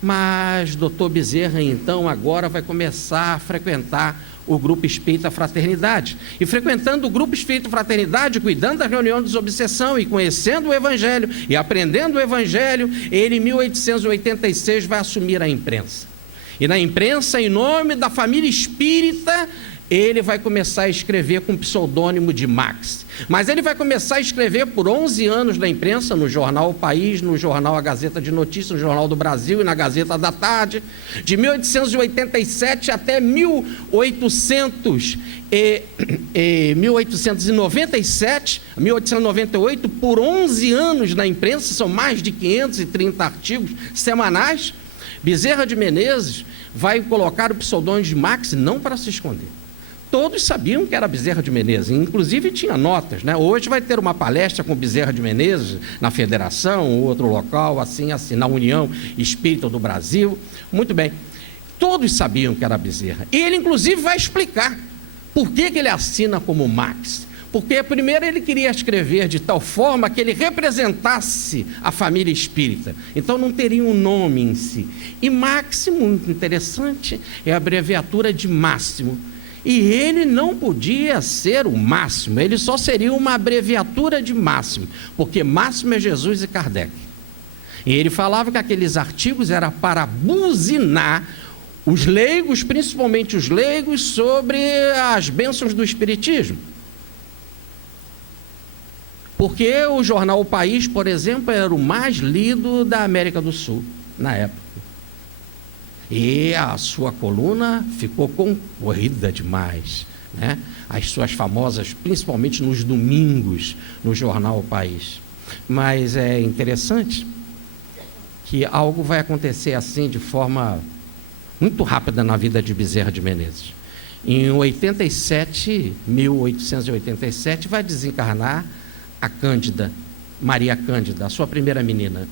Mas doutor Bezerra, então, agora vai começar a frequentar o Grupo Espírita Fraternidade. E frequentando o Grupo Espírita Fraternidade, cuidando da reunião de desobsessão e conhecendo o Evangelho e aprendendo o Evangelho, ele, em 1886, vai assumir a imprensa. E na imprensa, em nome da família espírita, ele vai começar a escrever com o pseudônimo de Max. Mas ele vai começar a escrever por 11 anos na imprensa, no jornal O País, no jornal A Gazeta de Notícias, no Jornal do Brasil e na Gazeta da Tarde, de 1887 até 1897, 1898, por 11 anos na imprensa, são mais de 530 artigos semanais. Bezerra de Menezes vai colocar o pseudônimo de Max não para se esconder. Todos sabiam que era Bezerra de Menezes, inclusive tinha notas, né? Hoje vai ter uma palestra com Bezerra de Menezes na Federação, ou outro local, assim, na União Espírita do Brasil. Muito bem, todos sabiam que era Bezerra. E ele, inclusive, vai explicar por que ele assina como Max. Porque, primeiro, ele queria escrever de tal forma que ele representasse a família espírita. Então, não teria um nome em si. E Max, muito interessante, é a abreviatura de máximo. E ele não podia ser o máximo, ele só seria uma abreviatura de máximo, porque máximo é Jesus e Kardec. E ele falava que aqueles artigos eram para buzinar os leigos, principalmente os leigos, sobre as bênçãos do espiritismo. Porque o jornal O País, por exemplo, era o mais lido da América do Sul, na época. E a sua coluna ficou concorrida demais, né? As suas famosas, principalmente nos domingos, no jornal O País. Mas é interessante que algo vai acontecer assim, de forma muito rápida na vida de Bezerra de Menezes. Em 1887, vai desencarnar a Cândida, Maria Cândida, a sua primeira menina.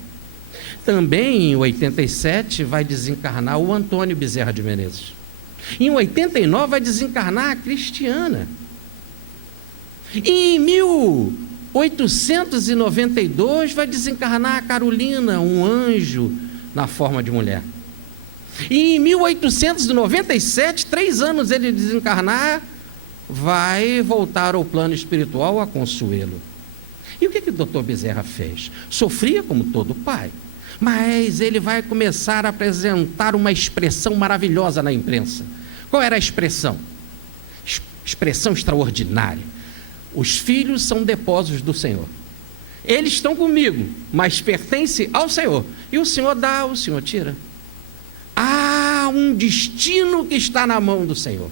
Também em 87 vai desencarnar o Antônio Bezerra de Menezes. Em 89 vai desencarnar a Cristiana. E em 1892 vai desencarnar a Carolina, um anjo na forma de mulher. E em 1897, 3 anos ele desencarnar, vai voltar ao plano espiritual a Consuelo. E o que o doutor Bezerra fez? Sofria como todo pai, mas ele vai começar a apresentar uma expressão maravilhosa na imprensa. Qual era a expressão? Expressão extraordinária. Os filhos são depósitos do Senhor. Eles estão comigo, mas pertencem ao Senhor. E o Senhor dá, o Senhor tira. Há um destino que está na mão do Senhor.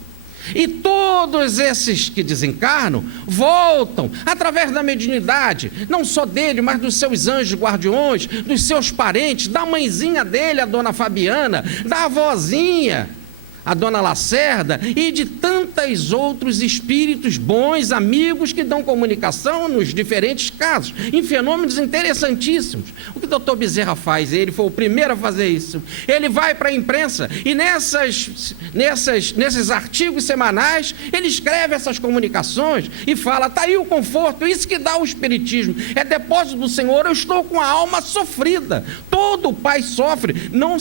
E todos esses que desencarnam voltam através da mediunidade, não só dele, mas dos seus anjos guardiões, dos seus parentes, da mãezinha dele, a dona Fabiana, da avózinha, a dona Lacerda, e de tantas tantos outros espíritos bons, amigos, que dão comunicação nos diferentes casos, em fenômenos interessantíssimos. O que o doutor Bezerra faz? Ele foi o primeiro a fazer isso. Ele vai para a imprensa e nesses artigos semanais, ele escreve essas comunicações e fala: está aí o conforto, isso que dá o espiritismo, é depósito do Senhor. Eu estou com a alma sofrida. Todo pai sofre, não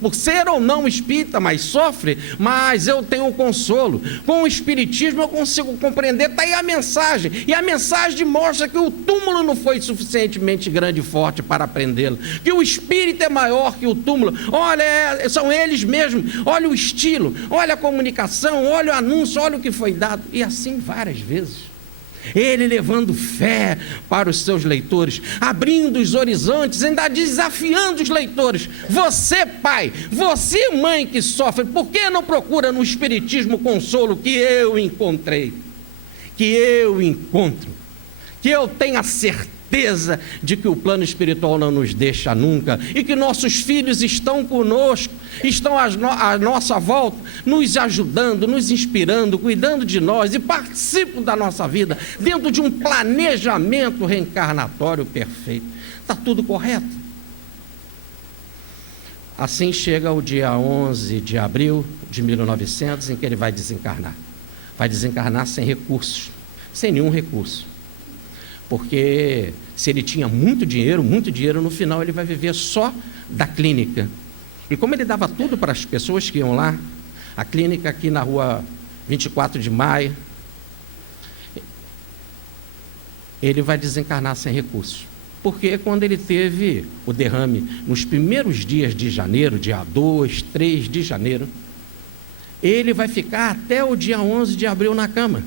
por ser ou não espírita, mas sofre, mas eu tenho um consolo. Com o espiritismo eu consigo compreender. Está aí a mensagem, e a mensagem mostra que o túmulo não foi suficientemente grande e forte para prendê-lo, que o espírito é maior que o túmulo. Olha, são eles mesmos, olha o estilo, olha a comunicação, olha o anúncio, olha o que foi dado, e assim várias vezes. Ele levando fé para os seus leitores, abrindo os horizontes, ainda desafiando os leitores. Você, pai, você, mãe que sofre, por que não procura no espiritismo o consolo que eu encontrei, que eu encontro, que eu tenho a certeza de que o plano espiritual não nos deixa nunca, e que nossos filhos estão conosco, estão à nossa volta, nos ajudando, nos inspirando, cuidando de nós, e participam da nossa vida dentro de um planejamento reencarnatório perfeito. Está tudo correto? Assim chega o dia 11 de abril de 1900, em que ele vai desencarnar. Vai desencarnar sem recursos, sem nenhum recurso. Porque se ele tinha muito dinheiro, no final ele vai viver só da clínica. E como ele dava tudo para as pessoas que iam lá, a clínica aqui na rua 24 de maio, ele vai desencarnar sem recursos. Porque quando ele teve o derrame, nos primeiros dias de janeiro, dia 2, 3 de janeiro, ele vai ficar até o dia 11 de abril na cama,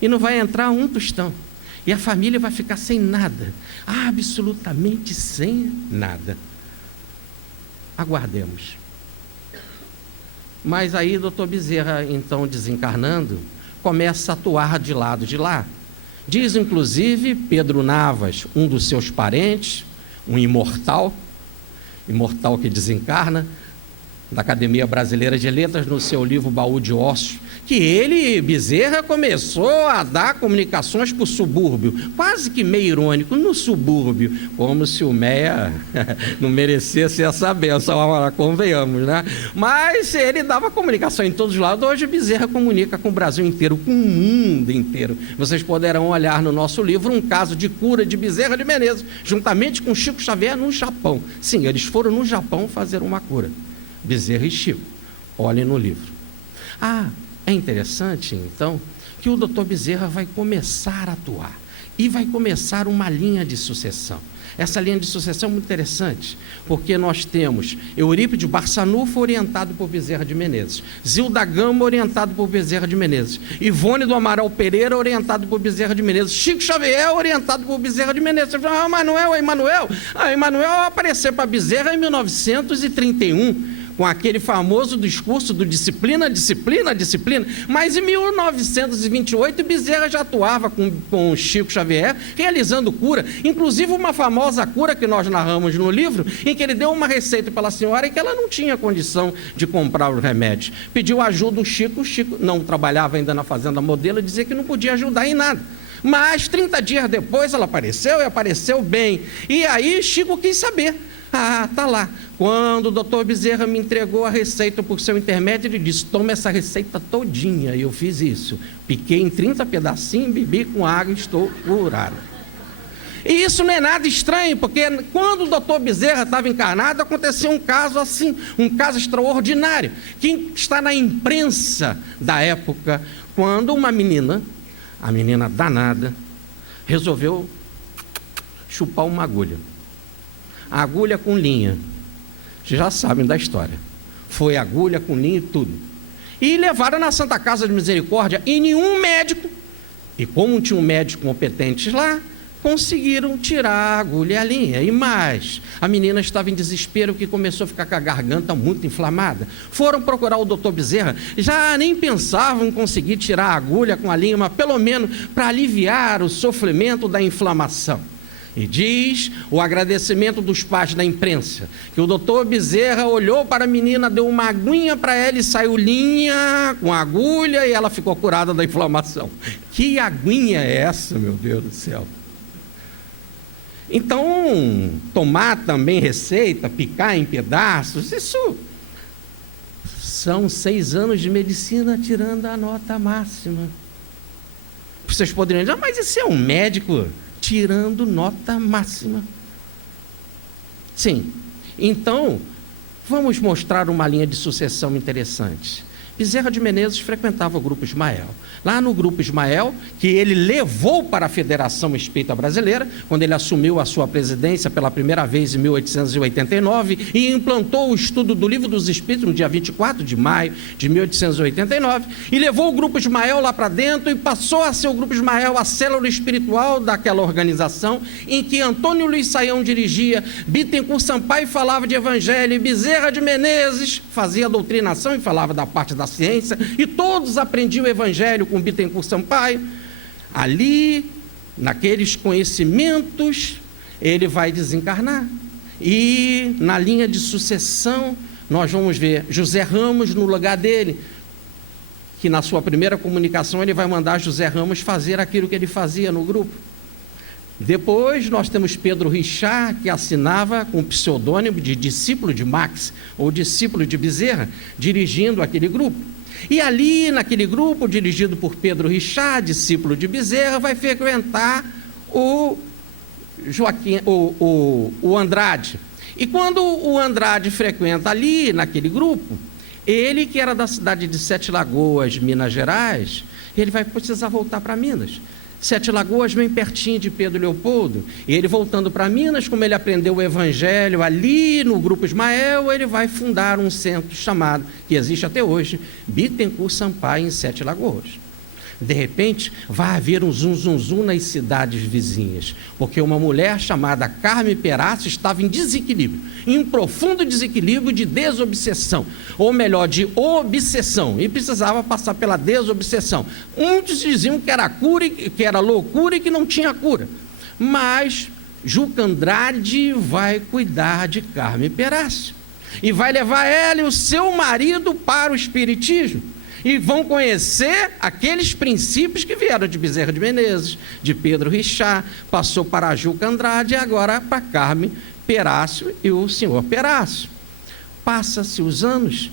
e não vai entrar um tostão. E a família vai ficar sem nada, absolutamente sem nada. Aguardemos. Mas aí doutor Bezerra, então desencarnando, começa a atuar de lado de lá. Diz inclusive Pedro Navas, um dos seus parentes, um imortal que desencarna, da Academia Brasileira de Letras, no seu livro Baú de Ossos, que ele, Bezerra, começou a dar comunicações para o subúrbio, quase que meio irônico, no subúrbio, como se o Meia não merecesse essa benção, convenhamos, né? Mas ele dava comunicação em todos os lados. Hoje Bezerra comunica com o Brasil inteiro, com o mundo inteiro. Vocês poderão olhar no nosso livro um caso de cura de Bezerra de Menezes, juntamente com Chico Xavier no Japão. Sim, eles foram no Japão fazer uma cura. Bezerra e Chico, olhem no livro. É interessante, então, que o doutor Bezerra vai começar a atuar, e vai começar uma linha de sucessão. Essa linha de sucessão é muito interessante, porque nós temos Eurípides Barçanufo, orientado por Bezerra de Menezes, Zilda Gama, orientado por Bezerra de Menezes, Ivone do Amaral Pereira, orientado por Bezerra de Menezes, Chico Xavier, orientado por Bezerra de Menezes. Você fala: Emanuel apareceu para Bezerra em 1931, com aquele famoso discurso do disciplina, disciplina, disciplina. Mas em 1928, Bezerra já atuava com Chico Xavier, realizando cura, inclusive uma famosa cura que nós narramos no livro, em que ele deu uma receita para a senhora e que ela não tinha condição de comprar os remédios. Pediu ajuda ao Chico, o Chico não trabalhava ainda na Fazenda Modelo, dizia que não podia ajudar em nada. Mas 30 dias depois ela apareceu, e apareceu bem. E aí Chico quis saber. Tá lá. Quando o doutor Bezerra me entregou a receita por seu intermédio, ele disse: toma essa receita todinha. E eu fiz isso. Piquei em 30 pedacinhos, bebi com água e estou curado. E isso não é nada estranho, porque quando o doutor Bezerra estava encarnado, aconteceu um caso assim, um caso extraordinário, que está na imprensa da época, quando uma menina, a menina danada, resolveu chupar uma agulha. A agulha com linha. Vocês já sabem da história. Foi agulha com linha e tudo. E levaram na Santa Casa de Misericórdia, e nenhum médico, e como tinha um médico competente lá, conseguiram tirar a agulha e a linha. E mais, a menina estava em desespero, que começou a ficar com a garganta muito inflamada. Foram procurar o doutor Bezerra, já nem pensavam em conseguir tirar a agulha com a linha, mas pelo menos para aliviar o sofrimento da inflamação. E diz o agradecimento dos pais da imprensa, que o doutor Bezerra olhou para a menina, deu uma aguinha para ela e saiu linha com agulha e ela ficou curada da inflamação. Que aguinha é essa, meu Deus do céu? Então, tomar também receita, picar em pedaços, isso são 6 anos de medicina tirando a nota máxima. Vocês poderiam dizer, mas isso é um médico tirando nota máxima. Sim. Então, vamos mostrar uma linha de sucessão interessante. Bezerra de Menezes frequentava o Grupo Ismael. Lá no Grupo Ismael, que ele levou para a Federação Espírita Brasileira, quando ele assumiu a sua presidência pela primeira vez em 1889 e implantou o estudo do Livro dos Espíritos no dia 24 de maio de 1889, e levou o Grupo Ismael lá para dentro e passou a ser o Grupo Ismael a célula espiritual daquela organização, em que Antônio Luiz Saião dirigia, Bittencourt Sampaio falava de evangelho, e Bezerra de Menezes fazia a doutrinação e falava da parte da ciência, e todos aprendiam o evangelho com Bittencourt Sampaio. Ali, naqueles conhecimentos, ele vai desencarnar. E na linha de sucessão, nós vamos ver José Ramos no lugar dele, que na sua primeira comunicação ele vai mandar José Ramos fazer aquilo que ele fazia no grupo. Depois nós temos Pedro Richard, que assinava com o pseudônimo de discípulo de Marx, ou discípulo de Bezerra, dirigindo aquele grupo. E ali, naquele grupo, dirigido por Pedro Richard, discípulo de Bezerra, vai frequentar o Andrade. E quando o Andrade frequenta ali, naquele grupo, ele, que era da cidade de Sete Lagoas, Minas Gerais, ele vai precisar voltar para Minas. Sete Lagoas, bem pertinho de Pedro Leopoldo, e ele voltando para Minas, como ele aprendeu o evangelho ali no Grupo Ismael, ele vai fundar um centro chamado, que existe até hoje, Bittencourt Sampaio, em Sete Lagoas. De repente, vai haver um zum nas cidades vizinhas, porque uma mulher chamada Carme Perazzo estava em desequilíbrio, em um profundo desequilíbrio de desobsessão, ou melhor, de obsessão, e precisava passar pela desobsessão. Muitos diziam que era cura, que era loucura e que não tinha cura, mas Juca Andrade vai cuidar de Carme Perazzo, e vai levar ela e o seu marido para o espiritismo, e vão conhecer aqueles princípios que vieram de Bezerra de Menezes, de Pedro Richard, passou para a Juca Andrade e agora para Carme Perazzo e o senhor Perazzo. Passa-se os anos,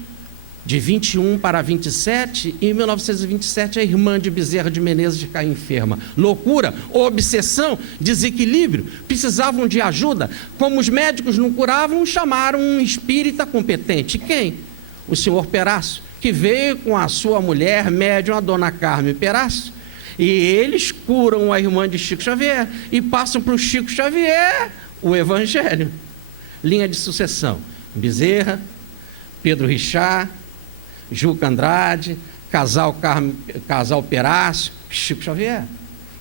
de 21 para 27, e em 1927 a irmã de Bezerra de Menezes cai enferma. Loucura, obsessão, desequilíbrio, precisavam de ajuda. Como os médicos não curavam, chamaram um espírita competente. Quem? O senhor Perazzo, que veio com a sua mulher médium, a dona Carme Perazzo, e eles curam a irmã de Chico Xavier e passam para o Chico Xavier o evangelho. Linha de sucessão: Bezerra, Pedro Richard, Juca Andrade, casal Perazzo, Chico Xavier.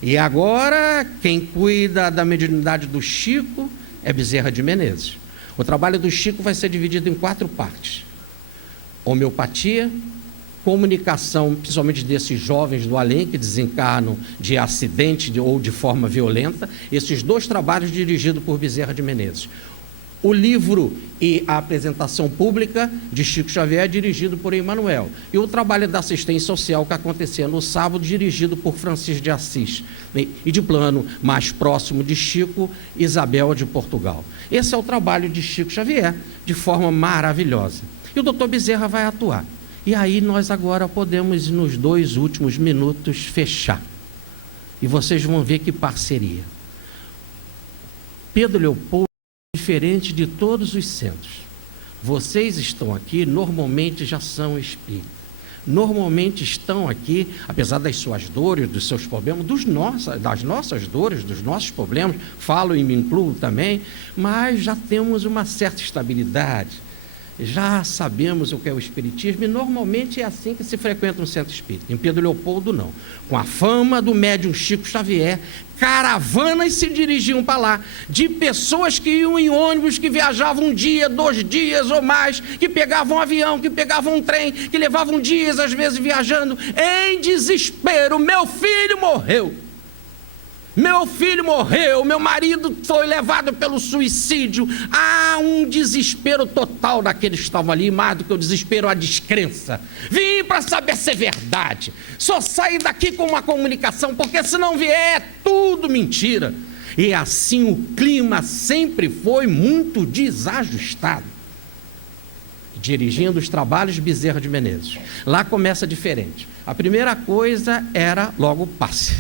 E agora quem cuida da mediunidade do Chico é Bezerra de Menezes. O trabalho do Chico vai ser dividido em 4 partes: homeopatia, comunicação, principalmente desses jovens do além que desencarnam de acidente ou de forma violenta. Esses 2 trabalhos dirigidos por Bezerra de Menezes. O livro e a apresentação pública de Chico Xavier, dirigido por Emmanuel. E o trabalho da assistência social que acontecia no sábado, dirigido por Francisco de Assis. E de plano mais próximo de Chico, Isabel de Portugal. Esse é o trabalho de Chico Xavier, de forma maravilhosa. E o doutor Bezerra vai atuar. E aí nós agora podemos, nos 2 últimos minutos, fechar. E vocês vão ver que parceria. Pedro Leopoldo é diferente de todos os centros. Vocês estão aqui, normalmente já são espíritas. Normalmente estão aqui, apesar das suas dores, dos seus problemas, das nossas dores, dos nossos problemas, falo e me incluo também, mas já temos uma certa estabilidade. Já sabemos o que é o espiritismo, e normalmente é assim que se frequenta um centro espírita. Em Pedro Leopoldo, não. Com a fama do médium Chico Xavier, caravanas se dirigiam para lá, de pessoas que iam em ônibus, que viajavam 1 dia, 2 dias ou mais, que pegavam um avião, que pegavam um trem, que levavam dias, às vezes, viajando, em desespero. Meu filho morreu. Meu filho morreu, meu marido foi levado pelo suicídio. Há um desespero total daqueles que estavam ali, mais do que o desespero, a descrença. Vim para saber se é verdade. Só saí daqui com uma comunicação, porque se não vier, é tudo mentira. E assim o clima sempre foi muito desajustado. Dirigindo os trabalhos de Bezerra de Menezes. Lá começa diferente. A primeira coisa era logo o passe.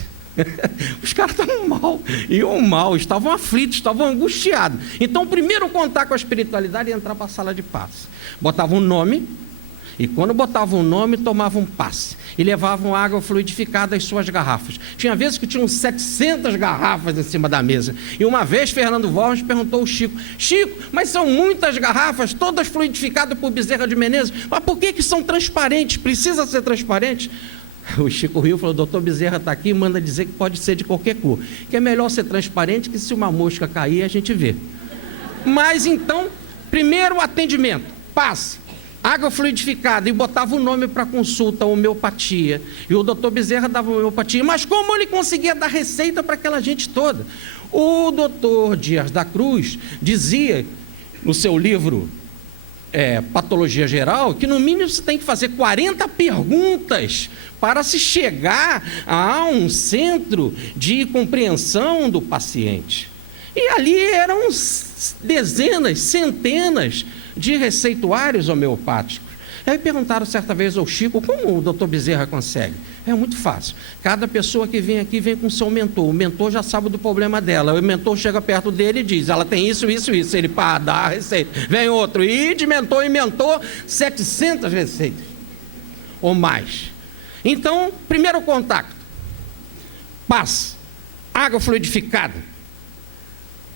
Os caras estavam mal, estavam aflitos, estavam angustiados. Então, o primeiro contato com a espiritualidade era entrar para a sala de passe. Botavam um nome, e quando botavam um nome, tomavam um passe. E levavam água fluidificada às suas garrafas. Tinha vezes que tinham 700 garrafas em cima da mesa. E uma vez, Fernando Worms perguntou ao Chico: Chico, mas são muitas garrafas, todas fluidificadas por Bezerra de Menezes. Mas por que são transparentes? Precisa ser transparente? O Chico Rio falou: doutor Bezerra está aqui e manda dizer que pode ser de qualquer cor, que é melhor ser transparente, que se uma mosca cair a gente vê. Mas então, primeiro atendimento, passe, água fluidificada, e botava o nome para consulta, homeopatia, e o doutor Bezerra dava homeopatia. Mas como ele conseguia dar receita para aquela gente toda? O doutor Dias da Cruz dizia no seu livro Patologia Geral, que no mínimo você tem que fazer 40 perguntas para se chegar a um centro de compreensão do paciente. E ali eram dezenas, centenas de receituários homeopáticos. Aí perguntaram certa vez ao Chico: como o doutor Bezerra consegue? É muito fácil. Cada pessoa que vem aqui vem com seu mentor. O mentor já sabe do problema dela. O mentor chega perto dele e diz: ela tem isso, isso, isso. Ele dá a receita. Vem outro. E de mentor em mentor, 700 receitas. Ou mais. Então, primeiro contato. Passe. Água fluidificada.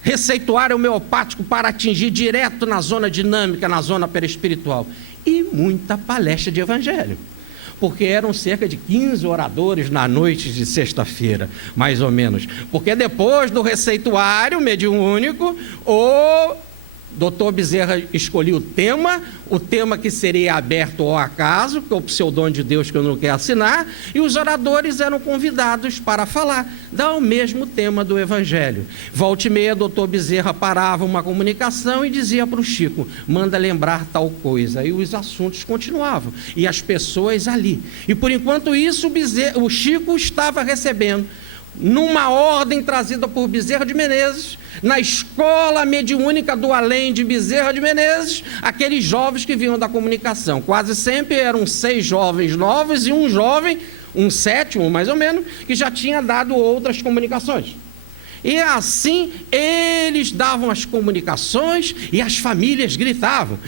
Receituário homeopático para atingir direto na zona dinâmica, na zona perispiritual. E muita palestra de evangelho. Porque eram cerca de 15 oradores na noite de sexta-feira, mais ou menos. Porque depois do receituário mediúnico, o doutor Bezerra escolhia o tema que seria aberto ao acaso, que é o pseudônimo de Deus que eu não quero assinar, e os oradores eram convidados para falar do mesmo tema do Evangelho. Volta e meia, doutor Bezerra parava uma comunicação e dizia para o Chico: manda lembrar tal coisa. E os assuntos continuavam, e as pessoas ali. E por enquanto isso, o Chico estava recebendo, numa ordem trazida por Bezerra de Menezes, na escola mediúnica do além de Bezerra de Menezes, aqueles jovens que vinham da comunicação. Quase sempre eram 6 jovens novos e um jovem, um sétimo mais ou menos, que já tinha dado outras comunicações. E assim eles davam as comunicações e as famílias gritavam.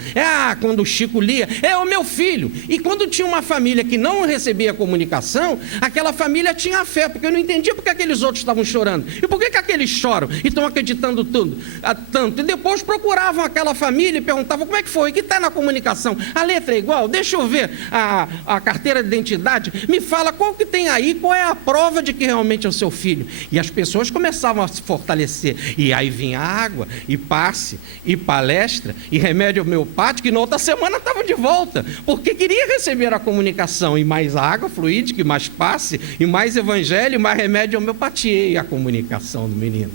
Quando o Chico lia: é o meu filho. E quando tinha uma família que não recebia comunicação, aquela família tinha fé, porque eu não entendia porque aqueles outros estavam chorando. E por que aqueles choram e estão acreditando tanto? E depois procuravam aquela família e perguntavam: como é que foi? O que está na comunicação? A letra é igual? Deixa eu ver a carteira de identidade. Me fala qual que tem aí, qual é a prova de que realmente é o seu filho. E as pessoas começavam a se fortalecer, e aí vinha água, e passe, e palestra, e remédio homeopático, e na outra semana estava de volta, porque queria receber a comunicação, e mais água fluídica, e mais passe, e mais evangelho, e mais remédio homeopatia, e a comunicação do menino,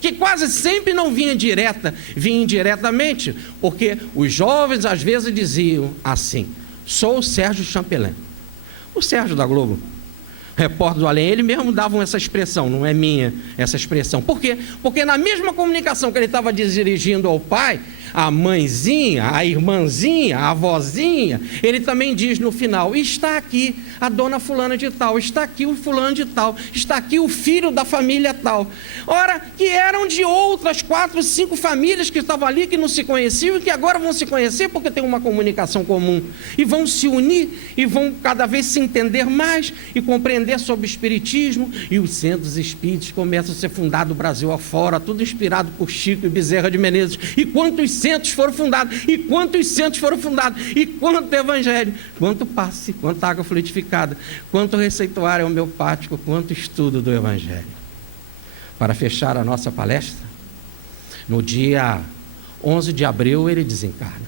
que quase sempre não vinha direta, vinha indiretamente, porque os jovens às vezes diziam assim: sou o Sérgio Champelin, o Sérgio da Globo, repórter do além, ele mesmo dava essa expressão, não é minha essa expressão. Por quê? Porque na mesma comunicação que ele estava dirigindo ao pai, a mãezinha, a irmãzinha, a avózinha, ele também diz no final: está aqui a dona fulana de tal, está aqui o fulano de tal, está aqui o filho da família tal. Ora, que eram de outras 4, 5 famílias que estavam ali, que não se conheciam e que agora vão se conhecer porque tem uma comunicação comum. E vão se unir e vão cada vez se entender mais e compreender sobre o espiritismo, e os centros espíritas começam a ser fundados Brasil afora, tudo inspirado por Chico e Bezerra de Menezes. E quantos centros foram fundados, e quantos centros foram fundados, e quanto evangelho, quanto passe, quanta água fluidificada, quanto receituário homeopático, quanto estudo do evangelho. Para fechar a nossa palestra, no dia 11 de abril ele desencarna,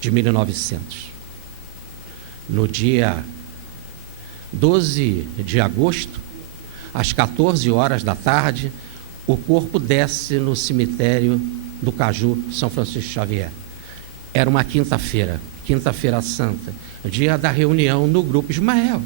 de 1900. No dia 12 de agosto, às 14 horas da tarde, o corpo desce no cemitério do Caju, São Francisco Xavier. Era uma quinta-feira santa, dia da reunião no Grupo Ismael.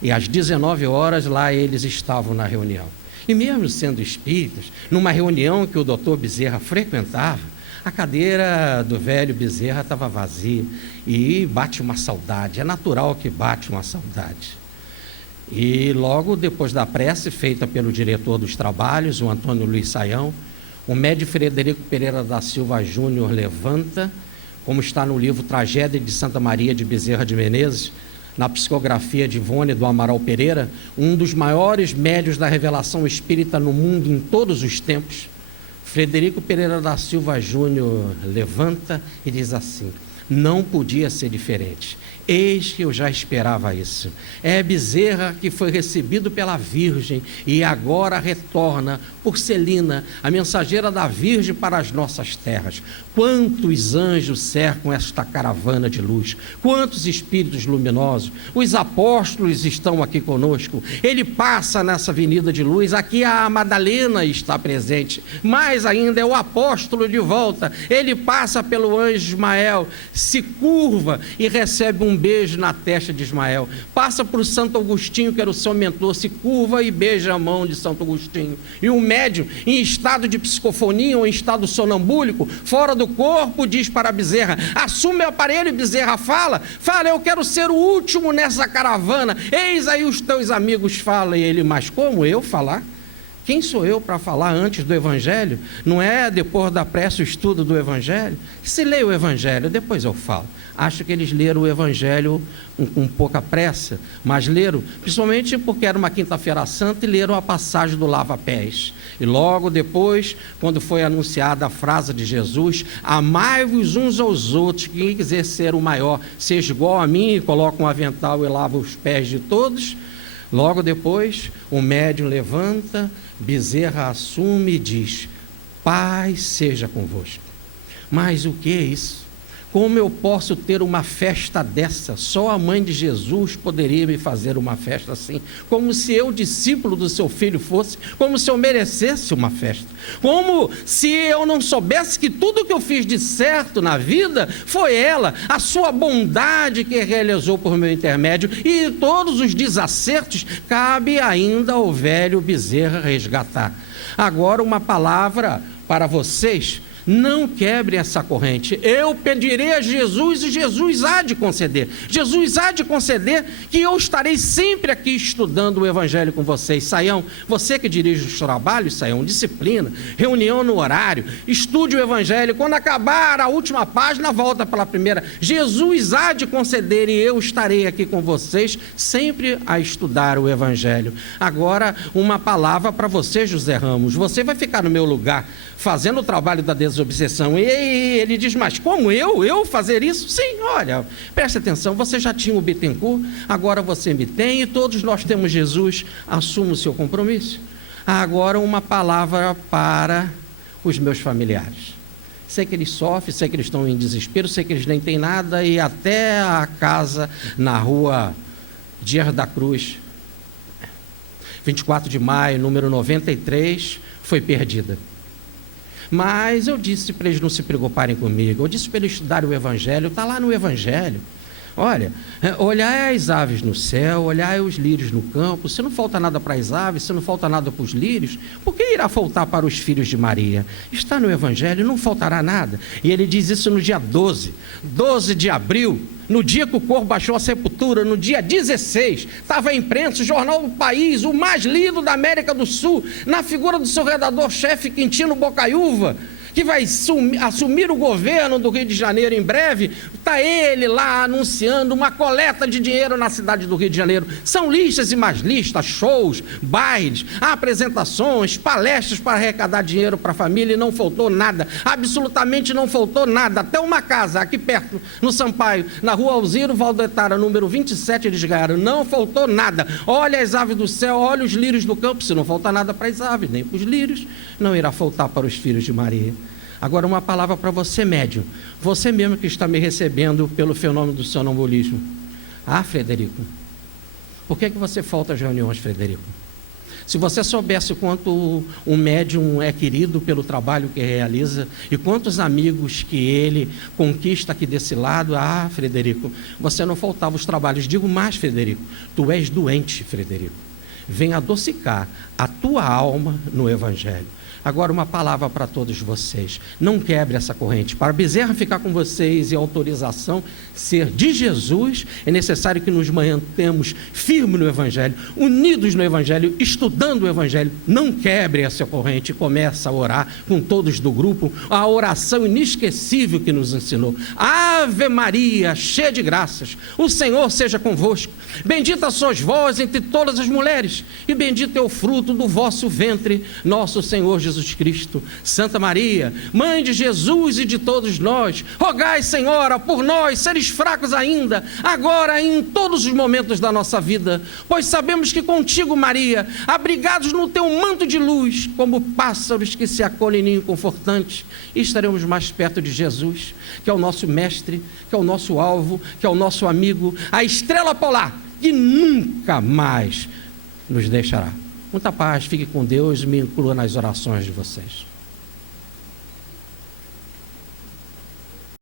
E às 19 horas lá eles estavam na reunião. E mesmo sendo espíritas, numa reunião que o doutor Bezerra frequentava, a cadeira do velho Bezerra estava vazia e bate uma saudade, é natural que bate uma saudade. E logo depois da prece feita pelo diretor dos trabalhos, o Antônio Luiz Saião, o médico Frederico Pereira da Silva Júnior levanta, como está no livro Tragédia de Santa Maria de Bezerra de Menezes, na psicografia de Ivone do Amaral Pereira, um dos maiores médios da revelação espírita no mundo em todos os tempos. Frederico Pereira da Silva Júnior levanta e diz assim: não podia ser diferente. Eis que eu já esperava isso. É Bezerra que foi recebido pela Virgem e agora retorna por Celina, a mensageira da Virgem para as nossas terras. Quantos anjos cercam esta caravana de luz, quantos espíritos luminosos. Os apóstolos estão aqui conosco. Ele passa nessa avenida de luz, aqui a Madalena está presente, mais ainda é o apóstolo de volta. Ele passa pelo anjo Ismael, se curva e recebe um beijo na testa de Ismael, passa por Santo Agostinho, que era o seu mentor, se curva e beija a mão de Santo Agostinho. E o médium, em estado de psicofonia ou em estado sonambúlico, fora do corpo, diz para Bezerra: assume o aparelho. E Bezerra fala, eu quero ser o último nessa caravana, eis aí os teus amigos. Fala. E ele: mas como eu falar? Quem sou eu para falar antes do Evangelho? Não é depois da prece o estudo do Evangelho? Se leia o Evangelho, depois eu falo. Acho que eles leram o Evangelho com pouca pressa, mas leram, principalmente porque era uma quinta-feira santa, e leram a passagem do lava-pés. E logo depois, quando foi anunciada a frase de Jesus: amai-vos uns aos outros, quem quiser ser o maior, seja igual a mim, coloca um avental e lava os pés de todos. Logo depois, o médium levanta, Bezerra assume e diz: paz seja convosco. Mas o que é isso? Como eu posso ter uma festa dessa? Só a mãe de Jesus poderia me fazer uma festa assim. Como se eu, discípulo do seu filho, fosse, como se eu merecesse uma festa. Como se eu não soubesse que tudo que eu fiz de certo na vida foi ela, a sua bondade que realizou por meu intermédio, e todos os desacertos cabe ainda ao velho Bezerra resgatar. Agora uma palavra para vocês: não quebrem essa corrente. Eu pedirei a Jesus e Jesus há de conceder. Jesus há de conceder que eu estarei sempre aqui estudando o Evangelho com vocês. Saião, você que dirige os trabalhos, Saião, disciplina, reunião no horário, estude o Evangelho. Quando acabar a última página, volta para a primeira. Jesus há de conceder e eu estarei aqui com vocês sempre a estudar o Evangelho. Agora, uma palavra para você, José Ramos. Você vai ficar no meu lugar fazendo o trabalho da desobsessão. E ele diz: mas como eu fazer isso? Sim, olha, preste atenção, você já tinha o Bittencourt, agora você me tem, e todos nós temos Jesus. Assuma o seu compromisso. Agora uma palavra para os meus familiares. Sei que eles sofrem, sei que eles estão em desespero, sei que eles nem têm nada, e até a casa na rua Dias da Cruz, 24 de maio, número 93, foi perdida. Mas eu disse para eles não se preocuparem comigo, eu disse para eles estudarem o Evangelho, está lá no Evangelho. Olha, olhai as aves no céu, olhai os lírios no campo. Se não falta nada para as aves, se não falta nada para os lírios, por que irá faltar para os filhos de Maria? Está no Evangelho, não faltará nada. E ele diz isso no dia 12 de abril, no dia que o corpo baixou a sepultura. No dia 16, estava a imprensa, o jornal do País, o mais lido da América do Sul, na figura do seu redator-chefe Quintino Bocaiúva, que vai assumir o governo do Rio de Janeiro em breve. Está ele lá anunciando uma coleta de dinheiro na cidade do Rio de Janeiro. São listas e mais listas, shows, bailes, apresentações, palestras para arrecadar dinheiro para a família, e não faltou nada, absolutamente não faltou nada. Até uma casa aqui perto, no Sampaio, na rua Alziro Valdetara, número 27, eles ganharam. Não faltou nada. Olha as aves do céu, olha os lírios do campo. Se não falta nada para as aves, nem para os lírios, não irá faltar para os filhos de Maria. Agora uma palavra para você, médium, você mesmo que está me recebendo pelo fenômeno do sonambulismo. Ah, Frederico, por que você falta às reuniões, Frederico? Se você soubesse o quanto um médium é querido pelo trabalho que realiza e quantos amigos que ele conquista aqui desse lado, Frederico, você não faltava os trabalhos. Digo mais, Frederico, tu és doente, Frederico. Vem adocicar a tua alma no Evangelho. Agora uma palavra para todos vocês, não quebre essa corrente. Para Bezerra ficar com vocês e a autorização ser de Jesus, é necessário que nos mantemos firmes no Evangelho, unidos no Evangelho, estudando o Evangelho. Não quebre essa corrente e comece a orar com todos do grupo, a oração inesquecível que nos ensinou. Ave Maria, cheia de graças, o Senhor seja convosco, bendita sois vós entre todas as mulheres, e bendito é o fruto do vosso ventre, nosso Senhor Jesus Cristo. Santa Maria, Mãe de Jesus e de todos nós, rogai, Senhora, por nós, seres fracos ainda, agora e em todos os momentos da nossa vida, pois sabemos que contigo, Maria, abrigados no teu manto de luz, como pássaros que se acolhem em ninho confortante, estaremos mais perto de Jesus, que é o nosso mestre, que é o nosso alvo, que é o nosso amigo, a estrela polar, que nunca mais nos deixará. Muita paz, fique com Deus e me inclua nas orações de vocês.